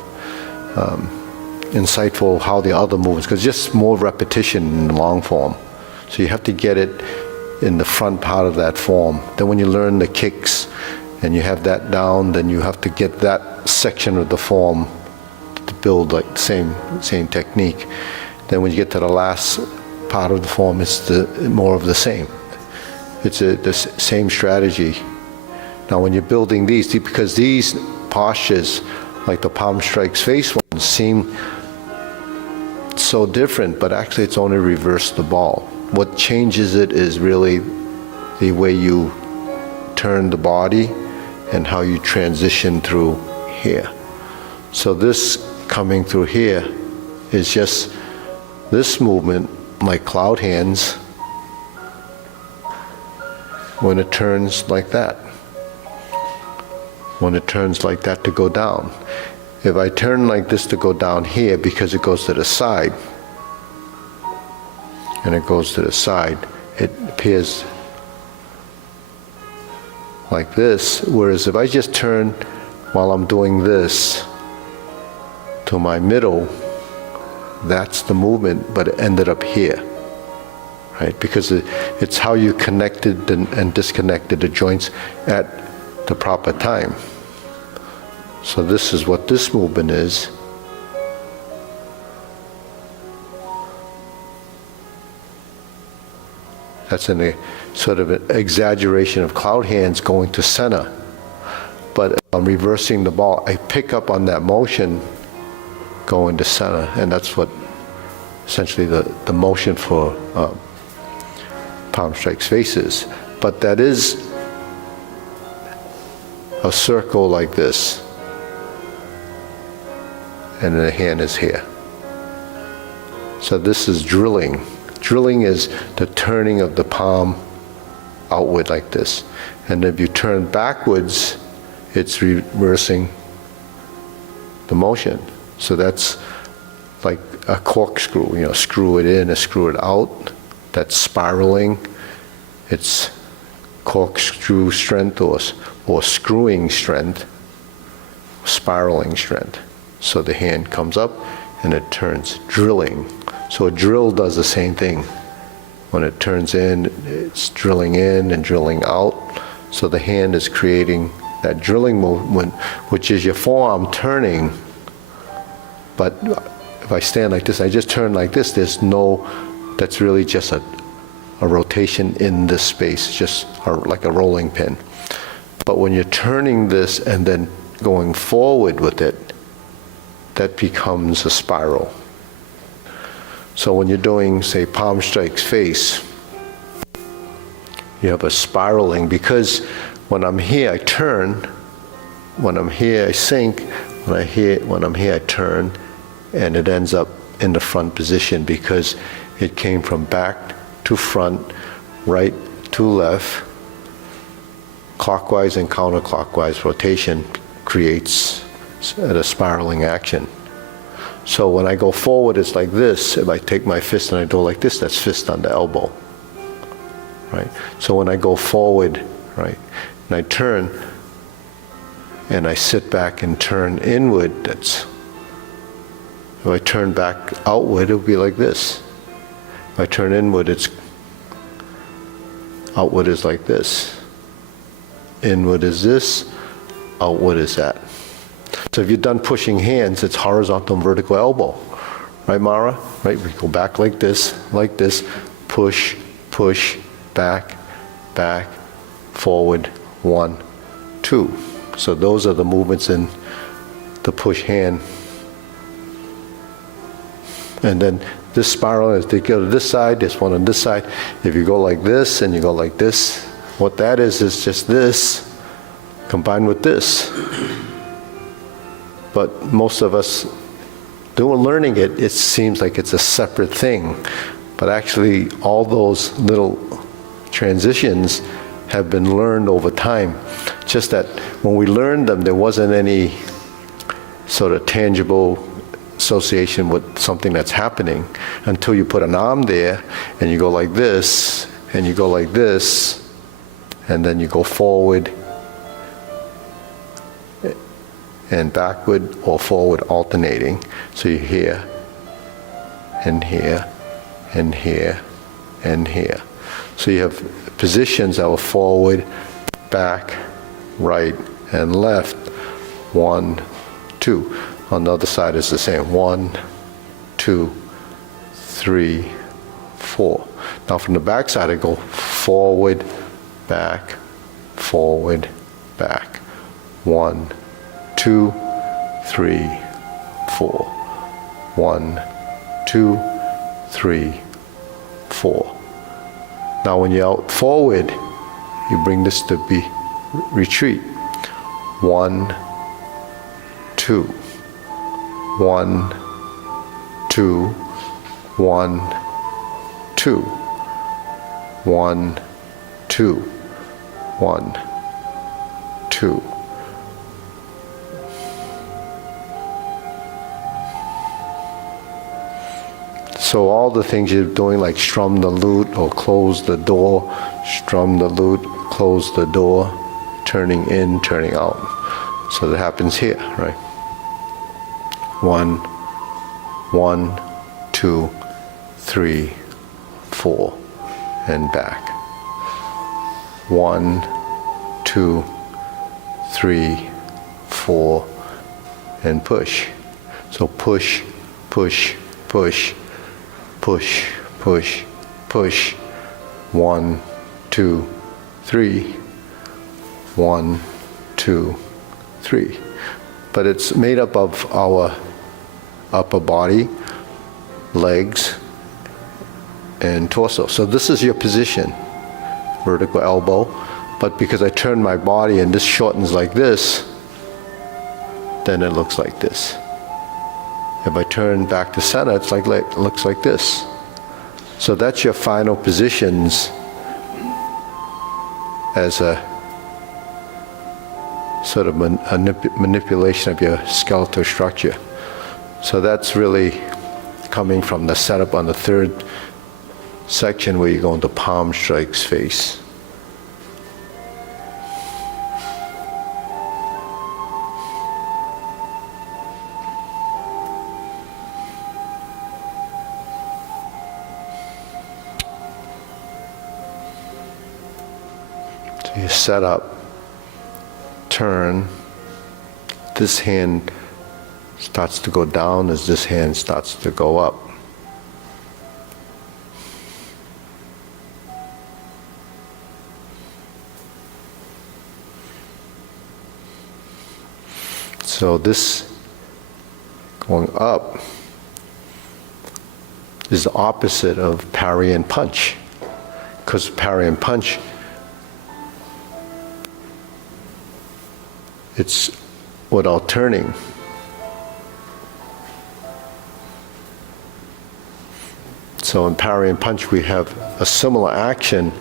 insightful how the other movements, because just more repetition in the long form. So you have to get it in the front part of that form. Then when you learn the kicks and you have that down, then you have to get that section of the form to build like the same technique. Then when you get to the last part of the form, it's more of the same. It's the same strategy. Now when you're building these, because these postures, like the palm strikes face ones, seem so different, but actually it's only reverse the ball. What changes it is really the way you turn the body and how you transition through here. So this coming through here is just this movement, like cloud hands, when it turns like that. When it turns like that to go down. If I turn like this to go down here, because it goes to the side, and it goes to the side, it appears like this. Whereas if I just turn while I'm doing this to my middle, that's the movement, but it ended up here, right? Because it's how you connected and disconnected the joints at the proper time. So this is what this movement is. That's a sort of an exaggeration of cloud hands going to center. But I'm reversing the ball. I pick up on that motion going to center, and that's what essentially the motion for palm strikes faces. But that is a circle like this, and the hand is here. So this is drilling. Drilling is the turning of the palm outward like this. And if you turn backwards, it's reversing the motion. So that's like a corkscrew, screw it in and screw it out. That's spiraling. It's corkscrew strength or screwing strength, spiraling strength. So the hand comes up and it turns, drilling. So a drill does the same thing. When it turns in, it's drilling in and drilling out. So the hand is creating that drilling movement, which is your forearm turning. But if I stand like this, I just turn like this, that's really just a rotation in this space, just like a rolling pin. But when you're turning this and then going forward with it, that becomes a spiral. So when you're doing, say, palm strikes face, you have a spiraling, because when I'm here, I turn. When I'm here, I sink. When I'm here, I turn, and it ends up in the front position because it came from back to front, right to left. Clockwise and counterclockwise rotation creates a spiraling action. So when I go forward, it's like this. If I take my fist and I go like this, that's fist on the elbow, right? So when I go forward, right, and I turn, and I sit back and turn inward, if I turn back outward, it'll be like this. If I turn inward, outward is like this. Inward is this, outward is that. So if you're done pushing hands, it's horizontal and vertical elbow. Right, Mara? Right, we go back like this, push, push, back, forward, 1, 2. So those are the movements in the push hand. And then This spiral, if they go to this side, there's one on this side. If you go like this and you go like this, what that is just this combined with this. But most of us, doing learning it, it seems like it's a separate thing. But actually, all those little transitions have been learned over time. Just that when we learned them, there wasn't any sort of tangible association with something that's happening until you put an arm there and you go like this and you go like this and then you go forward and backward or forward alternating. So you're here and here and here and here. So you have positions that were forward, back, right, and left. 1, 2. On the other side is the same. 1, 2, 3, 4. Now from the back side I go forward, back, forward, back. 1, 2, 3, 4. 1, 2, 3, 4. Now when you're out forward, you bring this to be retreat. 1, 2. 1, 2, 1, 2. 1, 2, 1, 2. So all the things you're doing, like strum the lute or close the door, strum the lute, close the door, turning in, turning out. So that happens here, right? 1, 1, 2, 3, 4, and back. 1, 2, 3, 4, and push. So push, push, push, push, push, push. 1, 2, 3. 1, 2, 3. But it's made up of our upper body, legs, and torso. So this is your position, vertical elbow. But because I turn my body and this shortens like this, then it looks like this. If I turn back to center, it looks like this. So that's your final positions as a sort of a manipulation of your skeletal structure. So that's really coming from the setup on the third section where you go into palm strikes face. So you set up, turn, this hand starts to go down as this hand starts to go up. So this going up is the opposite of parry and punch, because parry and punch, it's without turning. So in parry and punch we have a similar action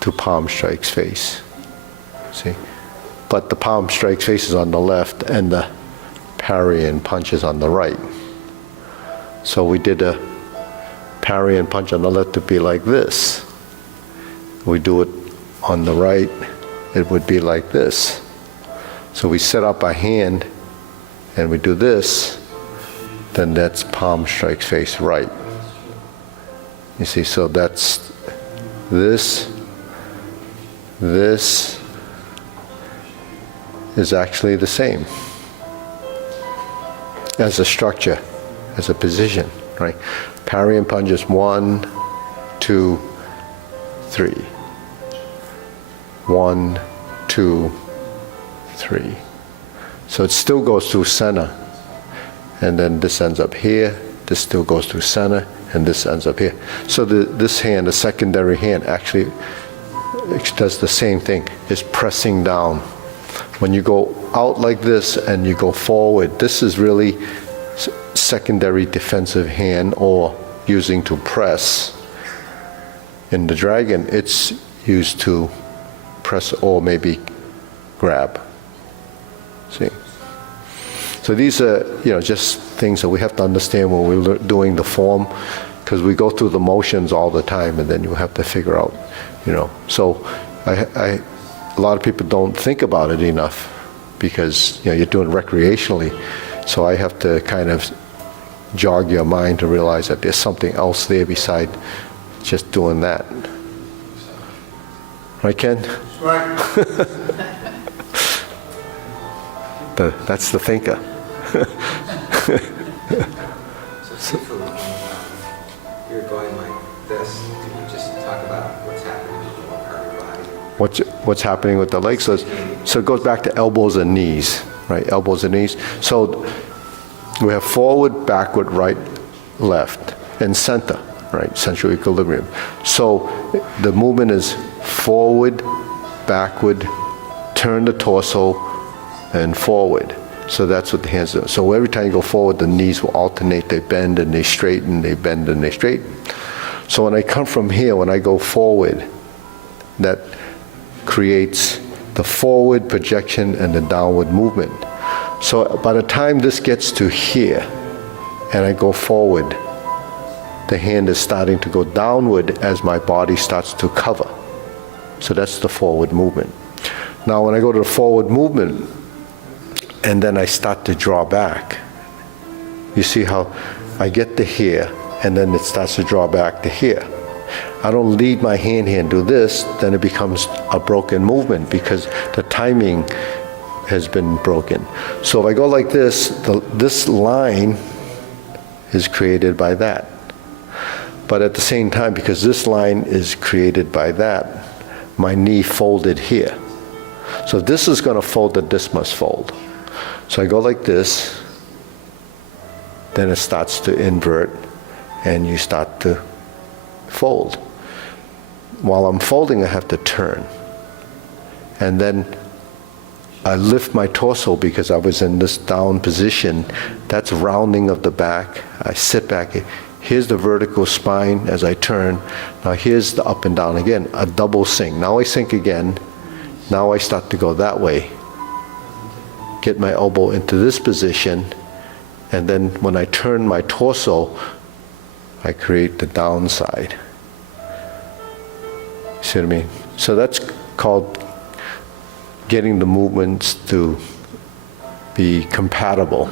to palm strikes face. See? But the palm strikes face is on the left and the parry and punch is on the right. So we did a parry and punch on the left to be like this. We do it on the right, it would be like this. So we set up our hand and we do this, then that's palm strikes face right. You see, so that's this is actually the same as a structure, as a position, right? Parry and punch is 1, 2, 3. 1, 2, 3. So it still goes through center. And then this ends up here, this still goes through center, and this ends up here. So this hand, the secondary hand, actually does the same thing. It's pressing down. When you go out like this and you go forward, this is really secondary defensive hand, or using to press. In the dragon, it's used to press or maybe grab. See? So these are, just things that we have to understand when we're doing the form, because we go through the motions all the time, and then you have to figure out, So a lot of people don't think about it enough, because you're doing it recreationally. So I have to kind of jog your mind to realize that there's something else there beside just doing that. Right, Ken? Right. That's the thinker. So when you're going like this, can you just talk about what's happening with one part of your body? What's happening with the legs? So it goes back to elbows and knees, right? Elbows and knees. So we have forward, backward, right, left, and center, right? Central equilibrium. So the movement is forward, backward, turn the torso, and forward. So that's what the hands do. So every time you go forward, the knees will alternate. They bend and they straighten, they bend and they straighten. So when I come from here, when I go forward, that creates the forward projection and the downward movement. So by the time this gets to here, and I go forward, the hand is starting to go downward as my body starts to cover. So that's the forward movement. Now when I go to the forward movement, and then I start to draw back, you see how I get to here, and then it starts to draw back to here. I don't lead my hand here and do this, then it becomes a broken movement because the timing has been broken. So if I go like this, this line is created by that. But at the same time, because this line is created by that, my knee folded here. So if this is going to fold, then this must fold. So I go like this, then it starts to invert, and you start to fold. While I'm folding, I have to turn. And then I lift my torso because I was in this down position. That's rounding of the back. I sit back. Here's the vertical spine as I turn. Now here's the up and down again, a double sink. Now I sink again. Now I start to go that way. Get my elbow into this position, and then when I turn my torso, I create the downside. See what I mean? So that's called getting the movements to be compatible.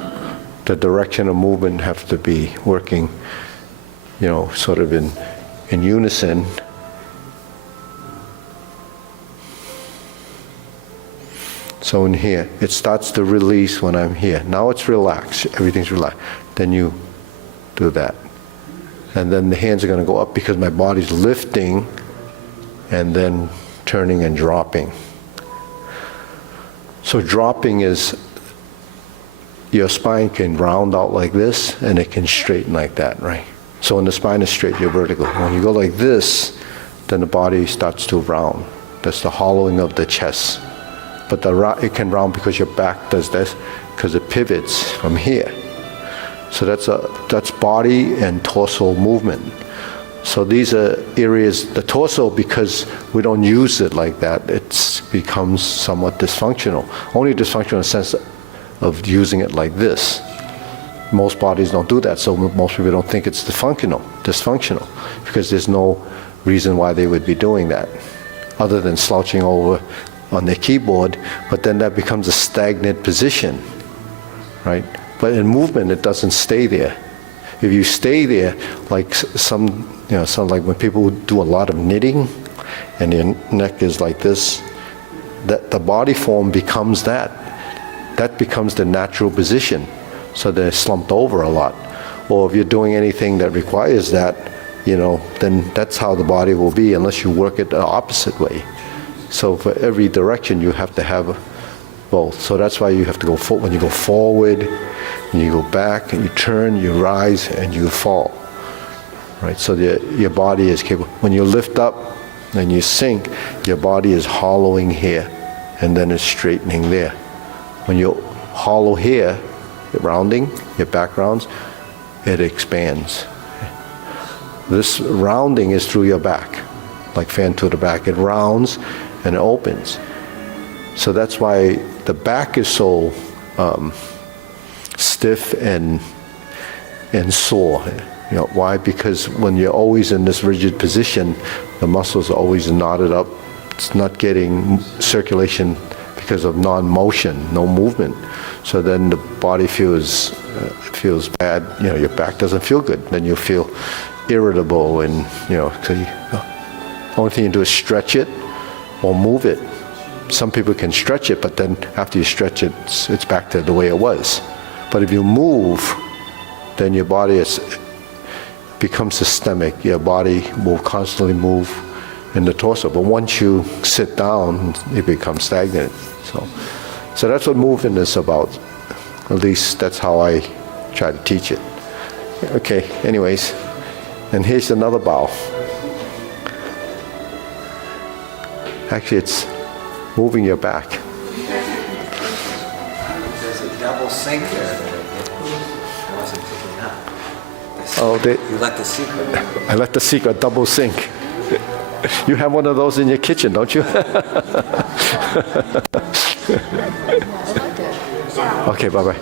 The direction of movement have to be working, sort of in unison. So in here, it starts to release when I'm here. Now it's relaxed, everything's relaxed. Then you do that. And then the hands are going to go up because my body's lifting and then turning and dropping. So dropping is, your spine can round out like this and it can straighten like that, right? So when the spine is straight, you're vertical. When you go like this, then the body starts to round. That's the hollowing of the chest. But it can round because your back does this, because it pivots from here. So that's body and torso movement. So these are areas, the torso, because we don't use it like that, it becomes somewhat dysfunctional. Only dysfunctional in the sense of using it like this. Most bodies don't do that, so most people don't think it's dysfunctional, because there's no reason why they would be doing that, other than slouching over on their keyboard, but then that becomes a stagnant position, right? But in movement, it doesn't stay there. If you stay there, like some like when people do a lot of knitting, and their neck is like this, that the body form becomes that. That becomes the natural position, so they're slumped over a lot. Or if you're doing anything that requires that, then that's how the body will be, unless you work it the opposite way. So for every direction, you have to have both. So that's why you have to go forward. When you go forward, and you go back, and you turn, you rise, and you fall. Right? So your body is capable. When you lift up and you sink, your body is hollowing here, and then it's straightening there. When you hollow here, rounding, your back rounds, it expands. This rounding is through your back, like fan to the back. It rounds and it opens. So that's why the back is so stiff and sore. You know, why? Because when you're always in this rigid position, the muscles are always knotted up. It's not getting circulation because of non-motion, no movement. So then the body feels bad. You know, your back doesn't feel good. Then you feel irritable, and so the only thing you do is stretch it or move it. Some people can stretch it, but then after you stretch it, it's back to the way it was. But if you move, then your body becomes systemic. Your body will constantly move in the torso. But once you sit down, it becomes stagnant. So that's what movement is about. At least that's how I try to teach it. Okay, anyways. And here's another bow. Actually, it's moving your back. There's a double sink there that I wasn't picking up. Oh, You let the secret. I let the secret double sink. You have one of those in your kitchen, don't you? Okay, bye-bye.